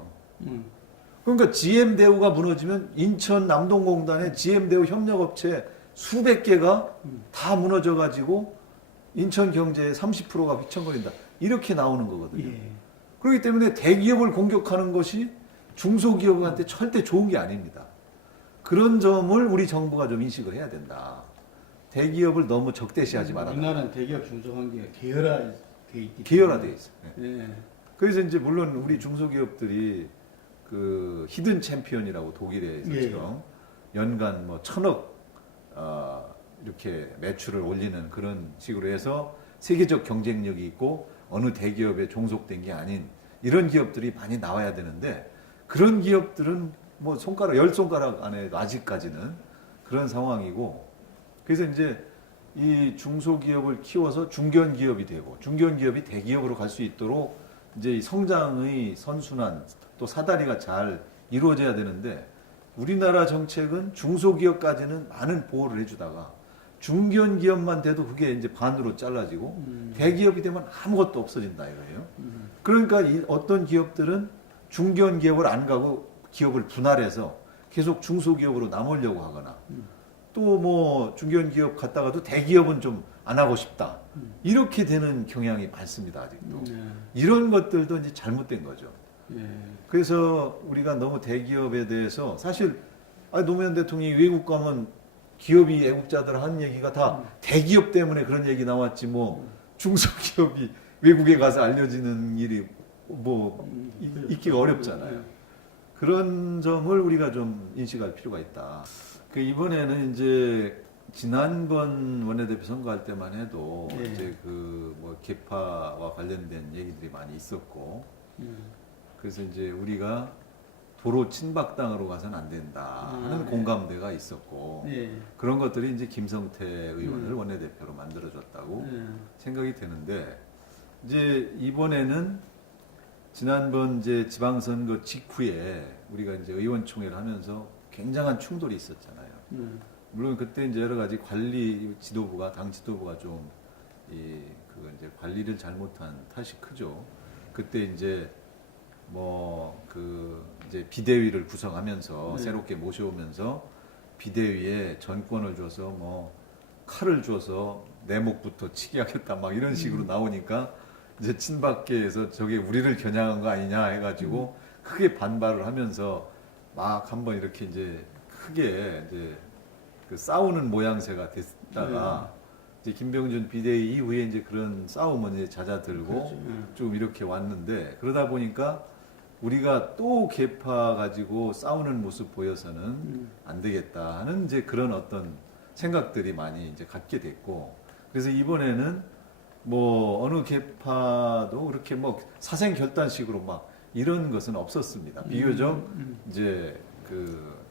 그러니까 GM대우가 무너지면 인천 남동공단의 GM대우 협력업체 수백 개가 다 무너져가지고 인천 경제의 30%가 휘청거린다. 이렇게 나오는 거거든요. 그렇기 때문에 대기업을 공격하는 것이 중소기업한테 절대 좋은 게 아닙니다. 그런 점을 우리 정부가 좀 인식을 해야 된다. 대기업을 너무 적대시하지 말아라. 우리나라는 대기업 중소관계가 계열화돼 있기 계열화돼 있어요. 네. 그래서 이제 물론 우리 중소기업들이 그 히든 챔피언이라고 독일에서처럼 연간 뭐 1,000억 이렇게 매출을 올리는 그런 식으로 해서 세계적 경쟁력이 있고 어느 대기업에 종속된 게 아닌 이런 기업들이 많이 나와야 되는데 그런 기업들은 뭐 열 손가락 안에 아직까지는 그런 상황이고 그래서 이제 이 중소기업을 키워서 중견기업이 되고 중견기업이 대기업으로 갈 수 있도록 이제 이 성장의 선순환 또 사다리가 잘 이루어져야 되는데 우리나라 정책은 중소기업까지는 많은 보호를 해주다가 중견기업만 돼도 그게 이제 반으로 잘라지고 대기업이 되면 아무것도 없어진다 이거예요. 그러니까 어떤 기업들은 중견 기업을 안 가고 기업을 분할해서 계속 중소기업으로 남으려고 하거나 또 뭐 중견 기업 갔다가도 대기업은 좀 안 하고 싶다. 이렇게 되는 경향이 많습니다, 아직도. 이런 것들도 이제 잘못된 거죠. 그래서 우리가 너무 대기업에 대해서 사실 노무현 대통령이 외국 가면 기업이 애국자들 하는 얘기가 다 대기업 때문에 그런 얘기 나왔지 뭐 중소기업이 외국에 가서 알려지는 일이 뭐 있기가 어렵잖아요. 그런 점을 우리가 좀 인식할 필요가 있다. 그 이번에는 이제 지난번 원내대표 선거할 때만 해도 이제 그 뭐 개파와 관련된 얘기들이 많이 있었고 그래서 이제 우리가 도로 친박당으로 가서는 안 된다 하는 공감대가 있었고 그런 것들이 이제 김성태 의원을 원내대표로 만들어줬다고 생각이 되는데 이제 이번에는 지난번 이제 지방선거 직후에 우리가 이제 의원총회를 하면서 굉장한 충돌이 있었잖아요. 물론 그때 이제 여러 가지 관리 지도부가 당 지도부가 좀 그 이제 관리를 잘못한 탓이 크죠. 그때 이제 뭐 그 이제 비대위를 구성하면서 새롭게 모셔오면서 비대위에 전권을 줘서 뭐 칼을 줘서 내 목부터 치게 하겠다 막 이런 식으로 나오니까 이제 친박계에서 저게 우리를 겨냥한 거 아니냐 해가지고 크게 반발을 하면서 막 한번 이렇게 이제 크게 이제 그 싸우는 모양새가 됐다가 이제 김병준 비대위 이후에 이제 그런 싸움은 이제 잦아들고 좀 이렇게 왔는데 그러다 보니까 우리가 또 개파 가지고 싸우는 모습 보여서는 안 되겠다 하는 이제 그런 어떤 생각들이 많이 이제 갖게 됐고 그래서 이번에는 뭐 어느 개파도 그렇게 뭐 사생결단식으로 막 이런 것은 없었습니다. 비교적 이제 그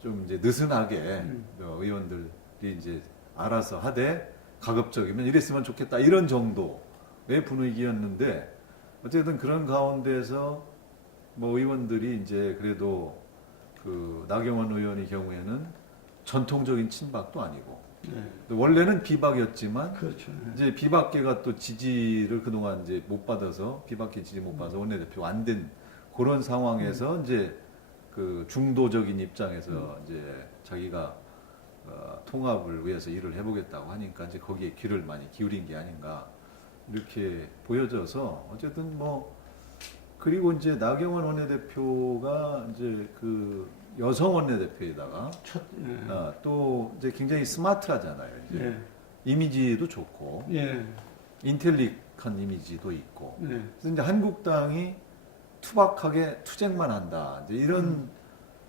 좀 이제 느슨하게 의원들이 이제 알아서 하되 가급적이면 이랬으면 좋겠다 이런 정도의 분위기였는데 어쨌든 그런 가운데서 뭐 의원들이 이제 그래도 그 나경원 의원의 경우에는 전통적인 친박도 아니고 원래는 비박이었지만 그렇죠. 이제 비박계가 또 지지를 그동안 이제 못 받아서 비박계 지지 못 받아서 원내대표 안 된 그런 상황에서 이제 그 중도적인 입장에서 이제 자기가 통합을 위해서 일을 해보겠다고 하니까 이제 거기에 귀를 많이 기울인 게 아닌가 이렇게 보여져서 어쨌든 뭐 그리고 이제 나경원 원내대표가 이제 그 여성 원내대표에다가 또 이제 굉장히 스마트하잖아요. 이제 이미지도 좋고 인텔릭한 이미지도 있고 그래서 이제 한국당이 투박하게 투쟁만 한다 이제 이런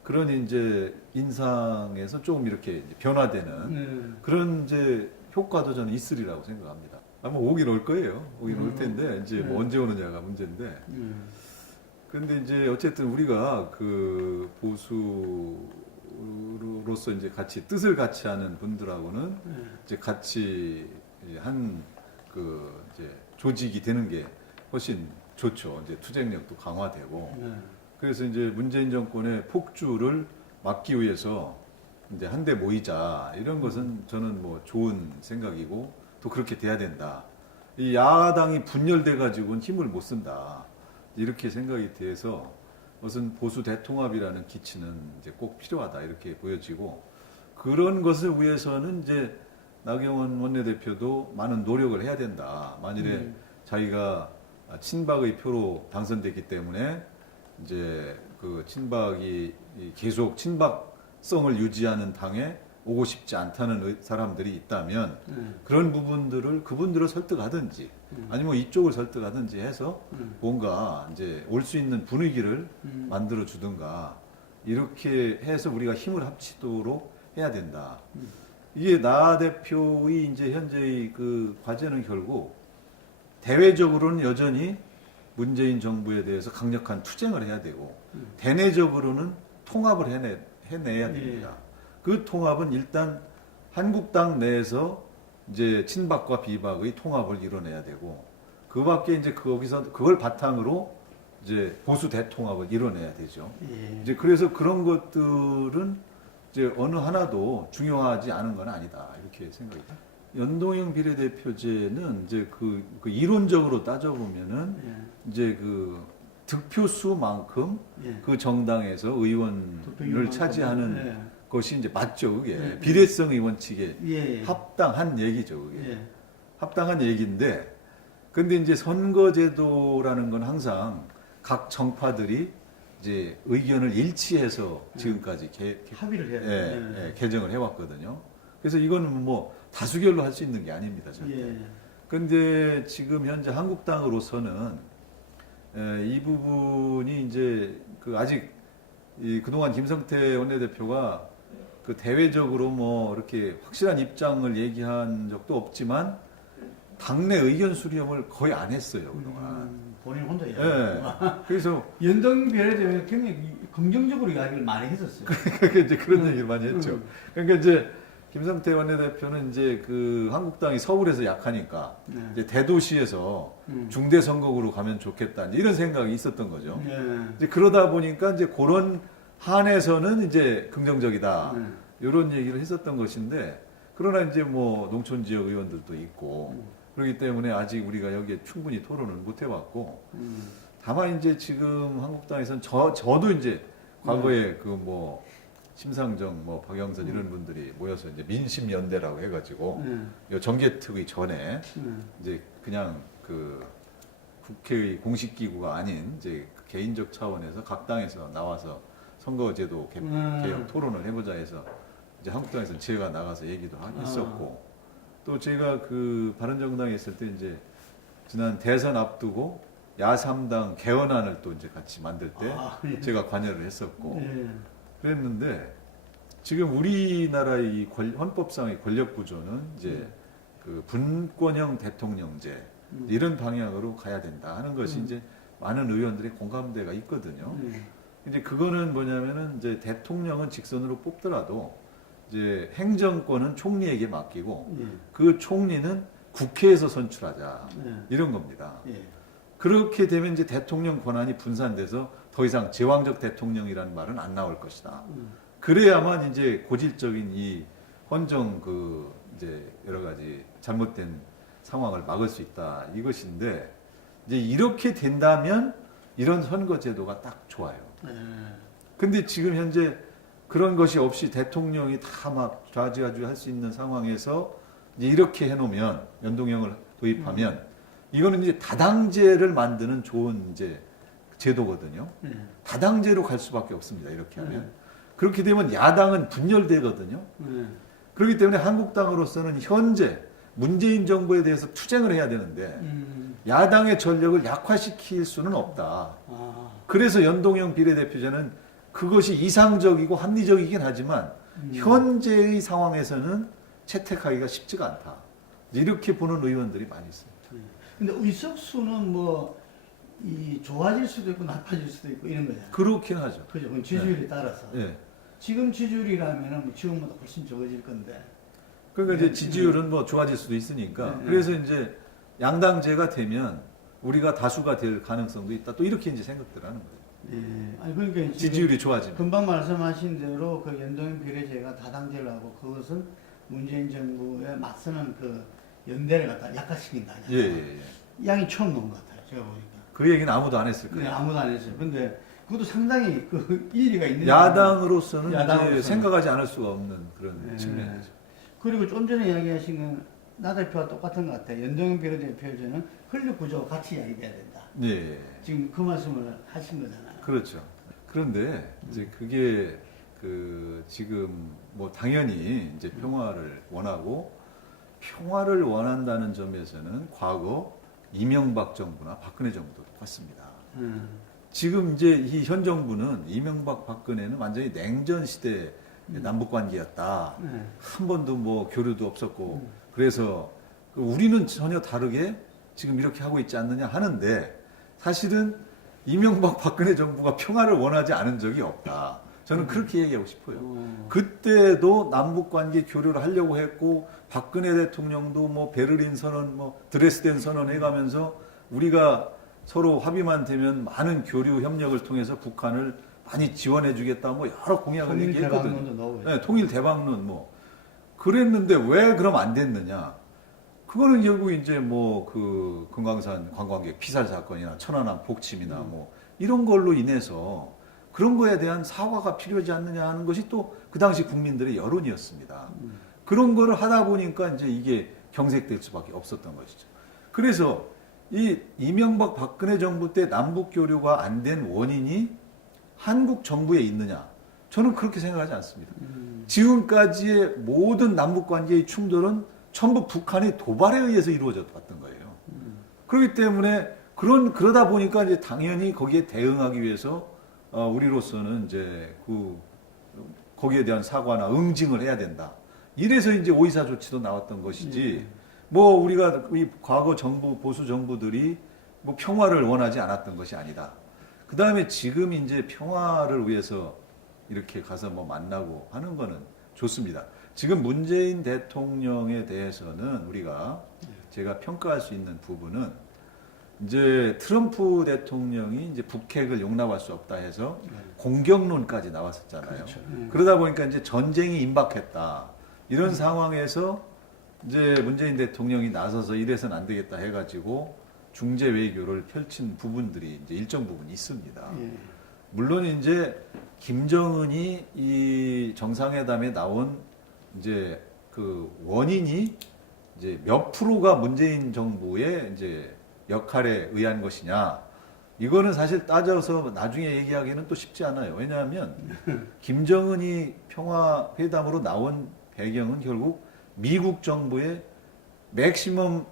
그런 이제 인상에서 조금 이렇게 이제 변화되는 그런 이제 효과도 저는 있으리라고 생각합니다. 아마 오긴 올 거예요. 오긴 올 텐데 이제 뭐 언제 오느냐가 문제인데. 그런데 이제 어쨌든 우리가 그 보수로서 이제 같이 뜻을 같이 하는 분들하고는 이제 같이 한 그 이제 조직이 되는 게 훨씬 좋죠. 이제 투쟁력도 강화되고. 그래서 이제 문재인 정권의 폭주를 막기 위해서 이제 한데 모이자 이런 것은 저는 뭐 좋은 생각이고 또 그렇게 돼야 된다. 이 야당이 분열돼 가지고는 힘을 못 쓴다. 이렇게 생각이 돼서 무슨 보수 대통합이라는 기치는 이제 꼭 필요하다 이렇게 보여지고 그런 것을 위해서는 이제 나경원 원내대표도 많은 노력을 해야 된다. 만일에 자기가 친박의 표로 당선됐기 때문에 이제 그 친박이 계속 친박성을 유지하는 당에 오고 싶지 않다는 사람들이 있다면 그런 부분들을 그분들을 설득하든지 아니면 이쪽을 설득하든지 해서 뭔가 이제 올 수 있는 분위기를 만들어 주든가 이렇게 해서 우리가 힘을 합치도록 해야 된다. 이게 나 대표의 이제 현재의 그 과제는 결국 대외적으로는 여전히 문재인 정부에 대해서 강력한 투쟁을 해야 되고 대내적으로는 통합을 해내야 됩니다. 그 통합은 일단 한국당 내에서 이제 친박과 비박의 통합을 이뤄내야 되고 그 밖에 이제 거기서 그걸 바탕으로 이제 보수 대통합을 이뤄내야 되죠. 이제 그래서 그런 것들은 이제 어느 하나도 중요하지 않은 건 아니다 이렇게 생각이 듭니다. 연동형 비례대표제는 이제 그 이론적으로 따져보면은 예. 이제 그 득표수만큼 예. 그 정당에서 의원을 득표율만큼, 차지하는 예. 것이 이제 맞죠, 그게. 예. 비례성 의원칙에 예. 합당한 얘기죠, 그게. 예. 합당한 얘기인데, 근데 이제 선거제도라는 건 항상 각 정파들이 이제 의견을 일치해서 지금까지 합의를 해야 예, 돼요. 예, 개정을 해왔거든요. 그래서 이거는 뭐 다수결로 할 수 있는 게 아닙니다, 절대. 예. 근데 지금 현재 한국당으로서는 이 부분이 이제 그 아직 그동안 김성태 원내대표가 그 대외적으로 뭐 이렇게 확실한 입장을 얘기한 적도 없지만 당내 의견 수렴을 거의 안 했어요, 그동안. 본인 혼자 예. 이야기하고. 그래서 연동 비례대표 굉장히 긍정적으로 이야기를 많이 했었어요. 이제 그런 얘기를 많이 했죠. 그러니까 이제 김성태 원내대표는 이제 그 한국당이 서울에서 약하니까 네. 이제 대도시에서 중대 선거구로 가면 좋겠다 이제 이런 생각이 있었던 거죠. 예. 이제 그러다 보니까 이제 그런 한에서는 이제 긍정적이다 이런 얘기를 했었던 것인데 그러나 이제 뭐 농촌 지역 의원들도 있고 그렇기 때문에 아직 우리가 여기에 충분히 토론을 못 해봤고 다만 이제 지금 한국당에서는 저도 이제 과거에 그 뭐 심상정 뭐 박영선 이런 분들이 모여서 이제 민심연대라고 해가지고 요 정개특위 전에 이제 그냥 그 국회의 공식 기구가 아닌 이제 개인적 차원에서 각 당에서 나와서 선거제도 개혁 토론을 해보자 해서 이제 한국당에서는 제가 나가서 얘기도 했었고 또 제가 그 바른정당에 있을 때 이제 지난 대선 앞두고 야3당 개헌안을 또 이제 같이 만들 때 예. 제가 관여를 했었고 예. 그랬는데 지금 우리나라의 이 헌법상의 권력 구조는 이제 그 분권형 대통령제 이런 방향으로 가야 된다 하는 것이 이제 많은 의원들의 공감대가 있거든요. 이제 그거는 뭐냐면은 이제 대통령은 직선으로 뽑더라도 이제 행정권은 총리에게 맡기고 그 총리는 국회에서 선출하자 이런 겁니다. 예. 그렇게 되면 이제 대통령 권한이 분산돼서 더 이상 제왕적 대통령이라는 말은 안 나올 것이다. 그래야만 이제 고질적인 이 헌정 그 이제 여러 가지 잘못된 상황을 막을 수 있다 이것인데 이제 이렇게 된다면 이런 선거제도가 딱 좋아요. 근데 지금 현재 그런 것이 없이 대통령이 다 막 좌지우지할 수 있는 상황에서 이제 이렇게 해놓으면 연동형을 도입하면 이거는 이제 다당제를 만드는 좋은 이제 제도거든요. 다당제로 갈 수밖에 없습니다. 이렇게 하면 그렇게 되면 야당은 분열되거든요. 그렇기 때문에 한국당으로서는 현재 문재인 정부에 대해서 투쟁을 해야 되는데 야당의 전력을 약화시킬 수는 없다. 그래서 연동형 비례대표제는 그것이 이상적이고 합리적이긴 하지만 현재의 상황에서는 채택하기가 쉽지가 않다. 이렇게 보는 의원들이 많이 있습니다. 근데 의석수는 뭐 이 좋아질 수도 있고 나빠질 수도 있고 이런 거잖아요. 그렇긴 하죠. 그죠? 그건 지지율에 따라서. 네. 지금 지지율이라면은 뭐 지금보다 훨씬 적어질 건데. 그러니까 이제 지지율은 뭐 좋아질 수도 있으니까 그래서 이제 양당제가 되면 우리가 다수가 될 가능성도 있다. 또 이렇게 이제 생각들 하는 거예요. 예. 아니 그러니까 지지율이 좋아지면. 금방 말씀하신 대로 그 연동형 비례제가 다당제를 하고 그것은 문재인 정부에 맞서는 그 연대를 갖다 약화시킨다. 예, 예, 예. 양이 처음 나온 것 같아요. 제가 보니까. 그 얘기는 아무도 안 했을 네, 거예요. 아무도 안 했어요. 근데 그것도 상당히 그 일리가 있는. 야당으로서는 야당으로서는. 이제 생각하지 않을 수가 없는 그런 네. 측면이죠. 그리고 좀 전에 이야기하신 건 나 대표와 똑같은 것 같아요. 연동형 비례대표제는 권력 구조가 같이 이야기돼야 된다. 예, 지금 그 말씀을 하신 거잖아요. 그렇죠. 그런데 이제 그게 그 지금 뭐 당연히 이제 평화를 원하고 평화를 원한다는 점에서는 과거 이명박 정부나 박근혜 정부도 똑같습니다. 지금 이제 이 현 정부는 이명박 박근혜는 완전히 냉전 시대 남북 관계였다. 한 번도 뭐 교류도 없었고 그래서 우리는 전혀 다르게 지금 이렇게 하고 있지 않느냐 하는데 사실은 이명박 박근혜 정부가 평화를 원하지 않은 적이 없다. 저는 그렇게 얘기하고 싶어요. 그때도 남북 관계 교류를 하려고 했고 박근혜 대통령도 뭐 베를린 선언, 뭐 드레스덴 선언 해가면서 우리가 서로 합의만 되면 많은 교류 협력을 통해서 북한을 많이 지원해 주겠다 뭐 여러 공약을 얘기했거든요. 네, 통일 대박론 뭐 그랬는데 왜 그럼 안 됐느냐? 그거는 결국 이제 뭐 그 금강산 관광객 피살 사건이나 천안함 폭침이나 뭐 이런 걸로 인해서 그런 거에 대한 사과가 필요하지 않느냐 하는 것이 또 그 당시 국민들의 여론이었습니다. 그런 거를 하다 보니까 이제 이게 경색될 수밖에 없었던 것이죠. 그래서 이 이명박 박근혜 정부 때 남북 교류가 안 된 원인이 한국 정부에 있느냐? 저는 그렇게 생각하지 않습니다. 지금까지의 모든 남북 관계의 충돌은 전부 북한의 도발에 의해서 이루어져 왔던 거예요. 그렇기 때문에 그러다 보니까 이제 당연히 거기에 대응하기 위해서 우리로서는 이제 거기에 대한 사과나 응징을 해야 된다. 이래서 이제 오이사 조치도 나왔던 것이지. 뭐 우리가 이 과거 정부 보수 정부들이 뭐 평화를 원하지 않았던 것이 아니다. 그 다음에 지금 이제 평화를 위해서 이렇게 가서 뭐 만나고 하는 거는 좋습니다. 지금 문재인 대통령에 대해서는 우리가 제가 평가할 수 있는 부분은 이제 트럼프 대통령이 이제 북핵을 용납할 수 없다 해서 공격론까지 나왔었잖아요. 그렇죠. 그러다 보니까 이제 전쟁이 임박했다. 이런 상황에서 이제 문재인 대통령이 나서서 이래서는 안 되겠다 해가지고 중재 외교를 펼친 부분들이 이제 일정 부분 있습니다. 물론 이제 김정은이 이 정상회담에 나온 이제 그 원인이 이제 몇 프로가 문재인 정부의 이제 역할에 의한 것이냐. 이거는 사실 따져서 나중에 얘기하기는 또 쉽지 않아요. 왜냐하면 김정은이 평화회담으로 나온 배경은 결국 미국 정부의 맥시멈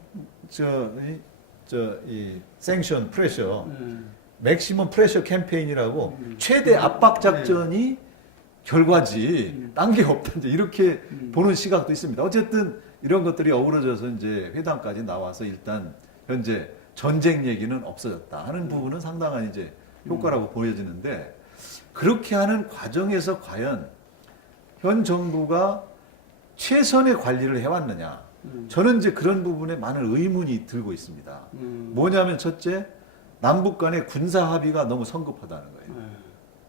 이 생션 프레셔 맥시멈 프레셔 캠페인이라고 최대 압박 작전이 결과지 딴 게 없다 이제 이렇게 보는 시각도 있습니다. 어쨌든 이런 것들이 어우러져서 이제 회담까지 나와서 일단 현재 전쟁 얘기는 없어졌다 하는 부분은 상당한 이제 효과라고 보여지는데 그렇게 하는 과정에서 과연 현 정부가 최선의 관리를 해왔느냐? 저는 이제 그런 부분에 많은 의문이 들고 있습니다. 뭐냐면 첫째, 남북 간의 군사 합의가 너무 성급하다는 거예요.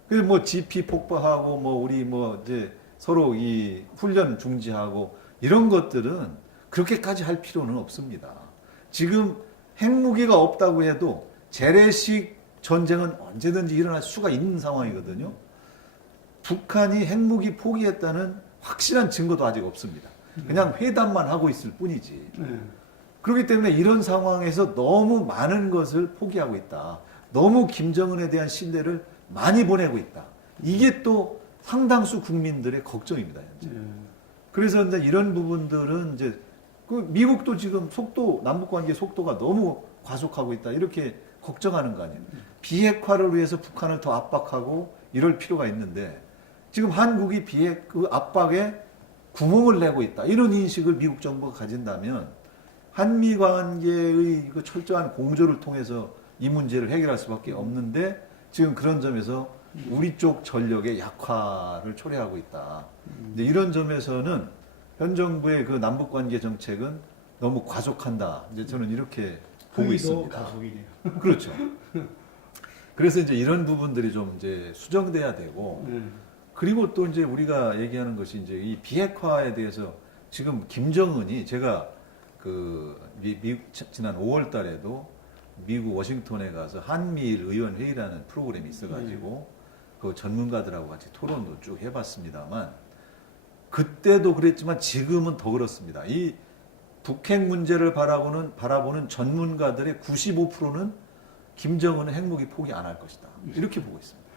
그래서 뭐 GP 폭파하고 뭐 우리 뭐 이제 서로 이 훈련 중지하고 이런 것들은 그렇게까지 할 필요는 없습니다. 지금 핵무기가 없다고 해도 재래식 전쟁은 언제든지 일어날 수가 있는 상황이거든요. 북한이 핵무기 포기했다는 확실한 증거도 아직 없습니다. 그냥 회담만 하고 있을 뿐이지. 그렇기 때문에 이런 상황에서 너무 많은 것을 포기하고 있다. 너무 김정은에 대한 신뢰를 많이 보내고 있다. 이게 또 상당수 국민들의 걱정입니다, 현재. 그래서 이제 이런 부분들은 이제 그 미국도 지금 남북 관계 속도가 너무 과속하고 있다. 이렇게 걱정하는 거 아니에요. 비핵화를 위해서 북한을 더 압박하고 이럴 필요가 있는데 지금 한국이 그 압박에 구멍을 내고 있다. 이런 인식을 미국 정부가 가진다면 한미 관계의 그 철저한 공조를 통해서 이 문제를 해결할 수밖에 없는데 지금 그런 점에서 우리 쪽 전력의 약화를 초래하고 있다. 근데 이런 점에서는 현 정부의 그 남북 관계 정책은 너무 과속한다. 이제 저는 이렇게 보고 있습니다. 가속이네요. 그렇죠. 그래서 이제 이런 부분들이 좀 이제 수정돼야 되고 그리고 또 이제 우리가 얘기하는 것이 이제 이 비핵화에 대해서 지금 김정은이 제가 지난 5월 달에도 미국 워싱턴에 가서 한미일 의원 회의라는 프로그램이 있어가지고 그 전문가들하고 같이 토론도 쭉 해봤습니다만 그때도 그랬지만 지금은 더 그렇습니다. 이 북핵 문제를 바라보는 전문가들의 95%는 김정은은 핵무기 포기 안 할 것이다. 이렇게 보고 있습니다.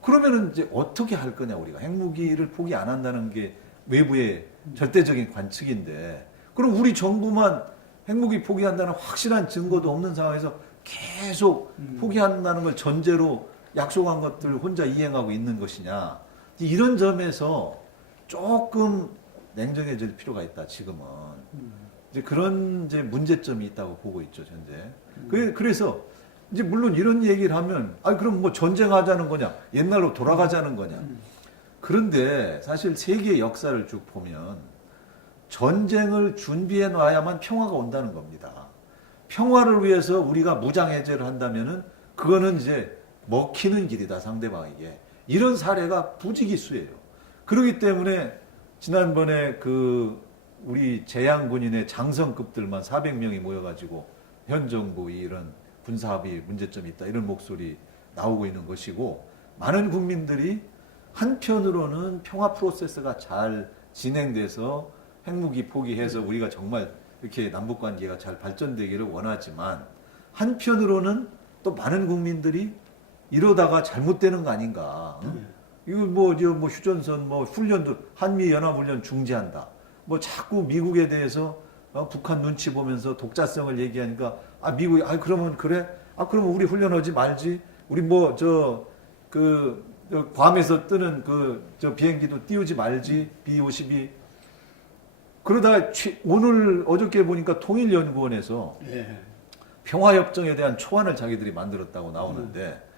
그러면은 이제 어떻게 할 거냐 우리가 핵무기를 포기 안 한다는 게 외부의 절대적인 관측인데 그럼 우리 정부만 핵무기 포기한다는 확실한 증거도 없는 상황에서 계속 포기한다는 걸 전제로 약속한 것들 혼자 이행하고 있는 것이냐 이런 점에서 조금 냉정해질 필요가 있다 지금은 이제 그런 이제 문제점이 있다고 보고 있죠 현재 그래서 이제 물론 이런 얘기를 하면 그럼 뭐 전쟁하자는 거냐 옛날로 돌아가자는 거냐 그런데 사실 세계의 역사를 쭉 보면 전쟁을 준비해 놔야만 평화가 온다는 겁니다. 평화를 위해서 우리가 무장해제를 한다면은 그거는 이제 먹히는 길이다 상대방에게 이런 사례가 부지기수예요. 그렇기 때문에 지난번에 그 우리 재향군인의 장성급들만 400명이 모여가지고 현 정부 이런 군사합의 문제점이 있다 이런 목소리 나오고 있는 것이고 많은 국민들이 한편으로는 평화 프로세스가 잘 진행돼서 핵무기 포기해서 우리가 정말 이렇게 남북 관계가 잘 발전되기를 원하지만 한편으로는 또 많은 국민들이 이러다가 잘못되는 거 아닌가. 이거 뭐 휴전선 훈련도 한미 연합 훈련 중지한다. 자꾸 미국에 대해서 북한 눈치 보면서 독자성을 얘기하니까 미국이 그러면 그래? 그러면 우리 훈련하지 말지. 우리 괌에서 뜨는 저 비행기도 띄우지 말지. B-52. 그러다 오늘 어저께 보니까 통일연구원에서 평화협정에 대한 초안을 자기들이 만들었다고 나오는데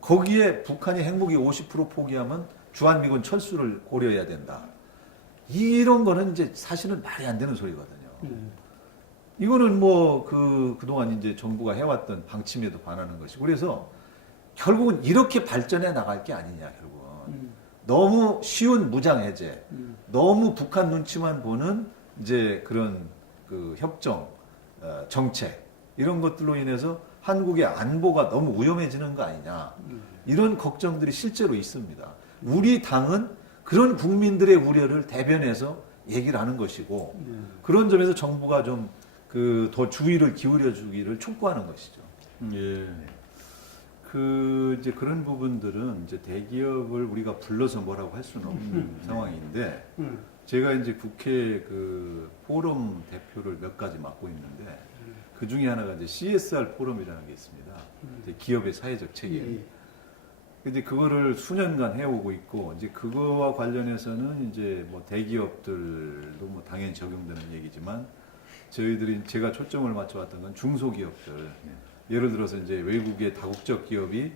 거기에 북한이 핵무기 50% 포기하면 주한미군 철수를 고려해야 된다. 이런 거는 이제 사실은 말이 안 되는 소리거든요. 이거는 그동안 이제 정부가 해왔던 방침에도 반하는 것이고 그래서 결국은 이렇게 발전해 나갈 게 아니냐, 결국은. 너무 쉬운 무장해제, 너무 북한 눈치만 보는 이제 그런 협정, 정책, 이런 것들로 인해서 한국의 안보가 너무 위험해지는 거 아니냐. 이런 걱정들이 실제로 있습니다. 우리 당은 그런 국민들의 우려를 대변해서 얘기를 하는 것이고, 그런 점에서 정부가 좀 더 주의를 기울여 주기를 촉구하는 것이죠. 예. 이제 그런 부분들은 이제 대기업을 우리가 불러서 뭐라고 할 수는 없는 상황인데, 제가 이제 국회 포럼 대표를 몇 가지 맡고 있는데, 그 중에 하나가 이제 CSR 포럼이라는 게 있습니다. 이제 기업의 사회적 책임. 근데 그거를 수년간 해오고 있고, 이제 그거와 관련해서는 이제 대기업들도 당연히 적용되는 얘기지만, 제가 초점을 맞춰왔던 건 중소기업들. 예를 들어서 이제 외국의 다국적 기업이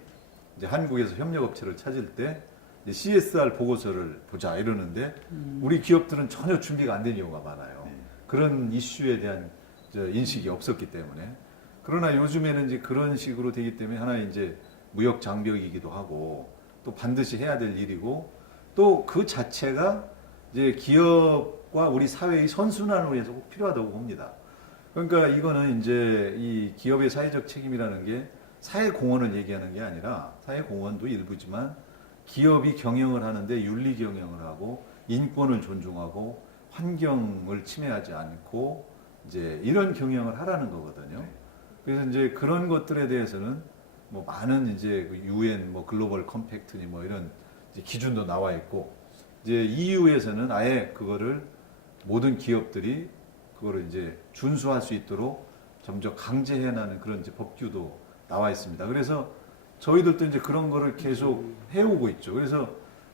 이제 한국에서 협력업체를 찾을 때 CSR 보고서를 보자 이러는데 우리 기업들은 전혀 준비가 안 된 경우가 많아요. 그런 이슈에 대한 인식이 없었기 때문에. 그러나 요즘에는 이제 그런 식으로 되기 때문에 하나의 이제 무역 장벽이기도 하고 또 반드시 해야 될 일이고 또 그 자체가 이제 기업과 우리 사회의 선순환을 위해서 꼭 필요하다고 봅니다. 그러니까 이거는 이제 이 기업의 사회적 책임이라는 게 사회공헌을 얘기하는 게 아니라 사회공헌도 일부지만 기업이 경영을 하는데 윤리 경영을 하고 인권을 존중하고 환경을 침해하지 않고 이제 이런 경영을 하라는 거거든요. 그래서 이제 그런 것들에 대해서는 많은 이제 UN 글로벌 컴팩트니 이런 이제 기준도 나와 있고 이제 EU에서는 아예 그거를 모든 기업들이 그거를 이제 준수할 수 있도록 점점 강제해나는 그런 이제 법규도 나와 있습니다. 그래서 저희들도 이제 그런 거를 계속 해오고 있죠. 그래서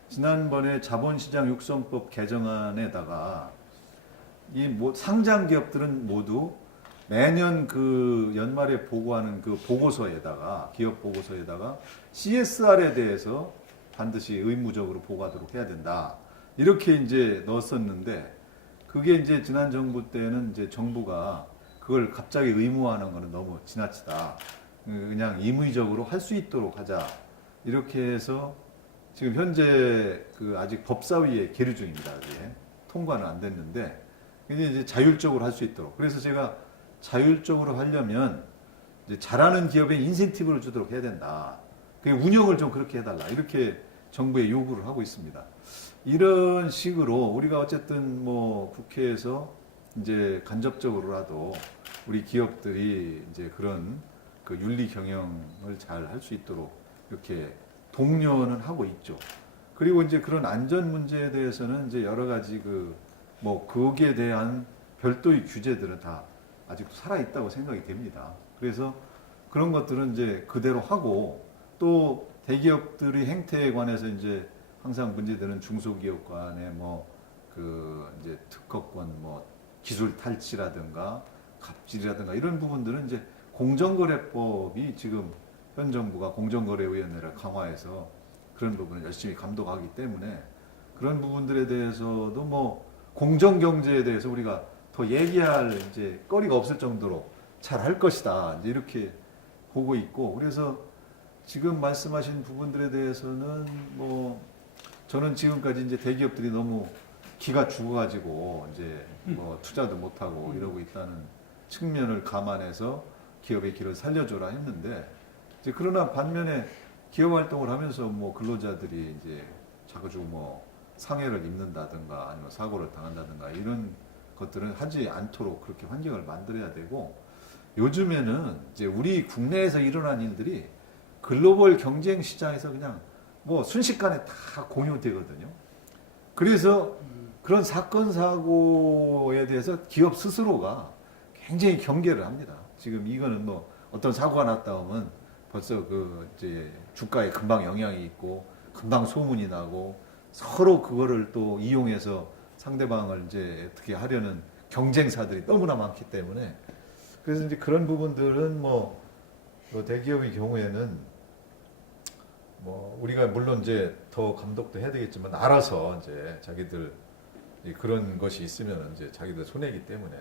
지난번에 자본시장 육성법 개정안에다가 이 상장 기업들은 모두 매년 연말에 보고하는 보고서에다가 기업 보고서에다가 CSR에 대해서 반드시 의무적으로 보고하도록 해야 된다. 이렇게 이제 넣었었는데 그게 이제 지난 정부 때는 이제 정부가 그걸 갑자기 의무화하는 거는 너무 지나치다. 그냥 임의적으로 할 수 있도록 하자. 이렇게 해서 지금 현재 아직 법사위에 계류 중입니다. 그게 통과는 안 됐는데 이제 자율적으로 할 수 있도록. 그래서 제가 자율적으로 하려면 이제 잘하는 기업에 인센티브를 주도록 해야 된다. 운영을 좀 그렇게 해달라. 이렇게 정부에 요구를 하고 있습니다. 이런 식으로 우리가 어쨌든 국회에서 이제 간접적으로라도 우리 기업들이 이제 그런 윤리 경영을 잘 할 수 있도록 이렇게 독려는 하고 있죠. 그리고 이제 그런 안전 문제에 대해서는 이제 여러 가지 거기에 대한 별도의 규제들은 다 아직도 살아 있다고 생각이 됩니다. 그래서 그런 것들은 이제 그대로 하고 또 대기업들의 행태에 관해서 이제 항상 문제되는 중소기업 간의 이제 특허권 기술 탈취라든가 갑질이라든가 이런 부분들은 이제 공정거래법이 지금 현 정부가 공정거래위원회를 강화해서 그런 부분을 열심히 감독하기 때문에 그런 부분들에 대해서도 공정경제에 대해서 우리가 더 얘기할 이제 거리가 없을 정도로 잘 할 것이다. 이제 이렇게 보고 있고 그래서 지금 말씀하신 부분들에 대해서는 저는 지금까지 이제 대기업들이 너무 기가 죽어가지고 이제 뭐 투자도 못하고 이러고 있다는 측면을 감안해서 기업의 길을 살려줘라 했는데 이제 그러나 반면에 기업 활동을 하면서 뭐 근로자들이 이제 자주 뭐 상해를 입는다든가 아니면 사고를 당한다든가 이런 것들은 하지 않도록 그렇게 환경을 만들어야 되고 요즘에는 이제 우리 국내에서 일어난 일들이 글로벌 경쟁 시장에서 그냥 뭐 순식간에 다 공유되거든요. 그래서 그런 사건 사고에 대해서 기업 스스로가 굉장히 경계를 합니다. 지금 이거는 뭐 어떤 사고가 났다 하면 벌써 그 이제 주가에 금방 영향이 있고 금방 소문이 나고 서로 그거를 또 이용해서 상대방을 이제 어떻게 하려는 경쟁사들이 너무나 많기 때문에 그래서 이제 그런 부분들은 뭐 대기업의 경우에는 뭐 우리가 물론 이제 더 감독도 해야 되겠지만 알아서 이제 자기들 그런 것이 있으면 이제 자기들 손해이기 때문에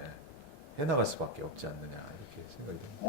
해나갈 수밖에 없지 않느냐 이렇게 생각이 듭니다.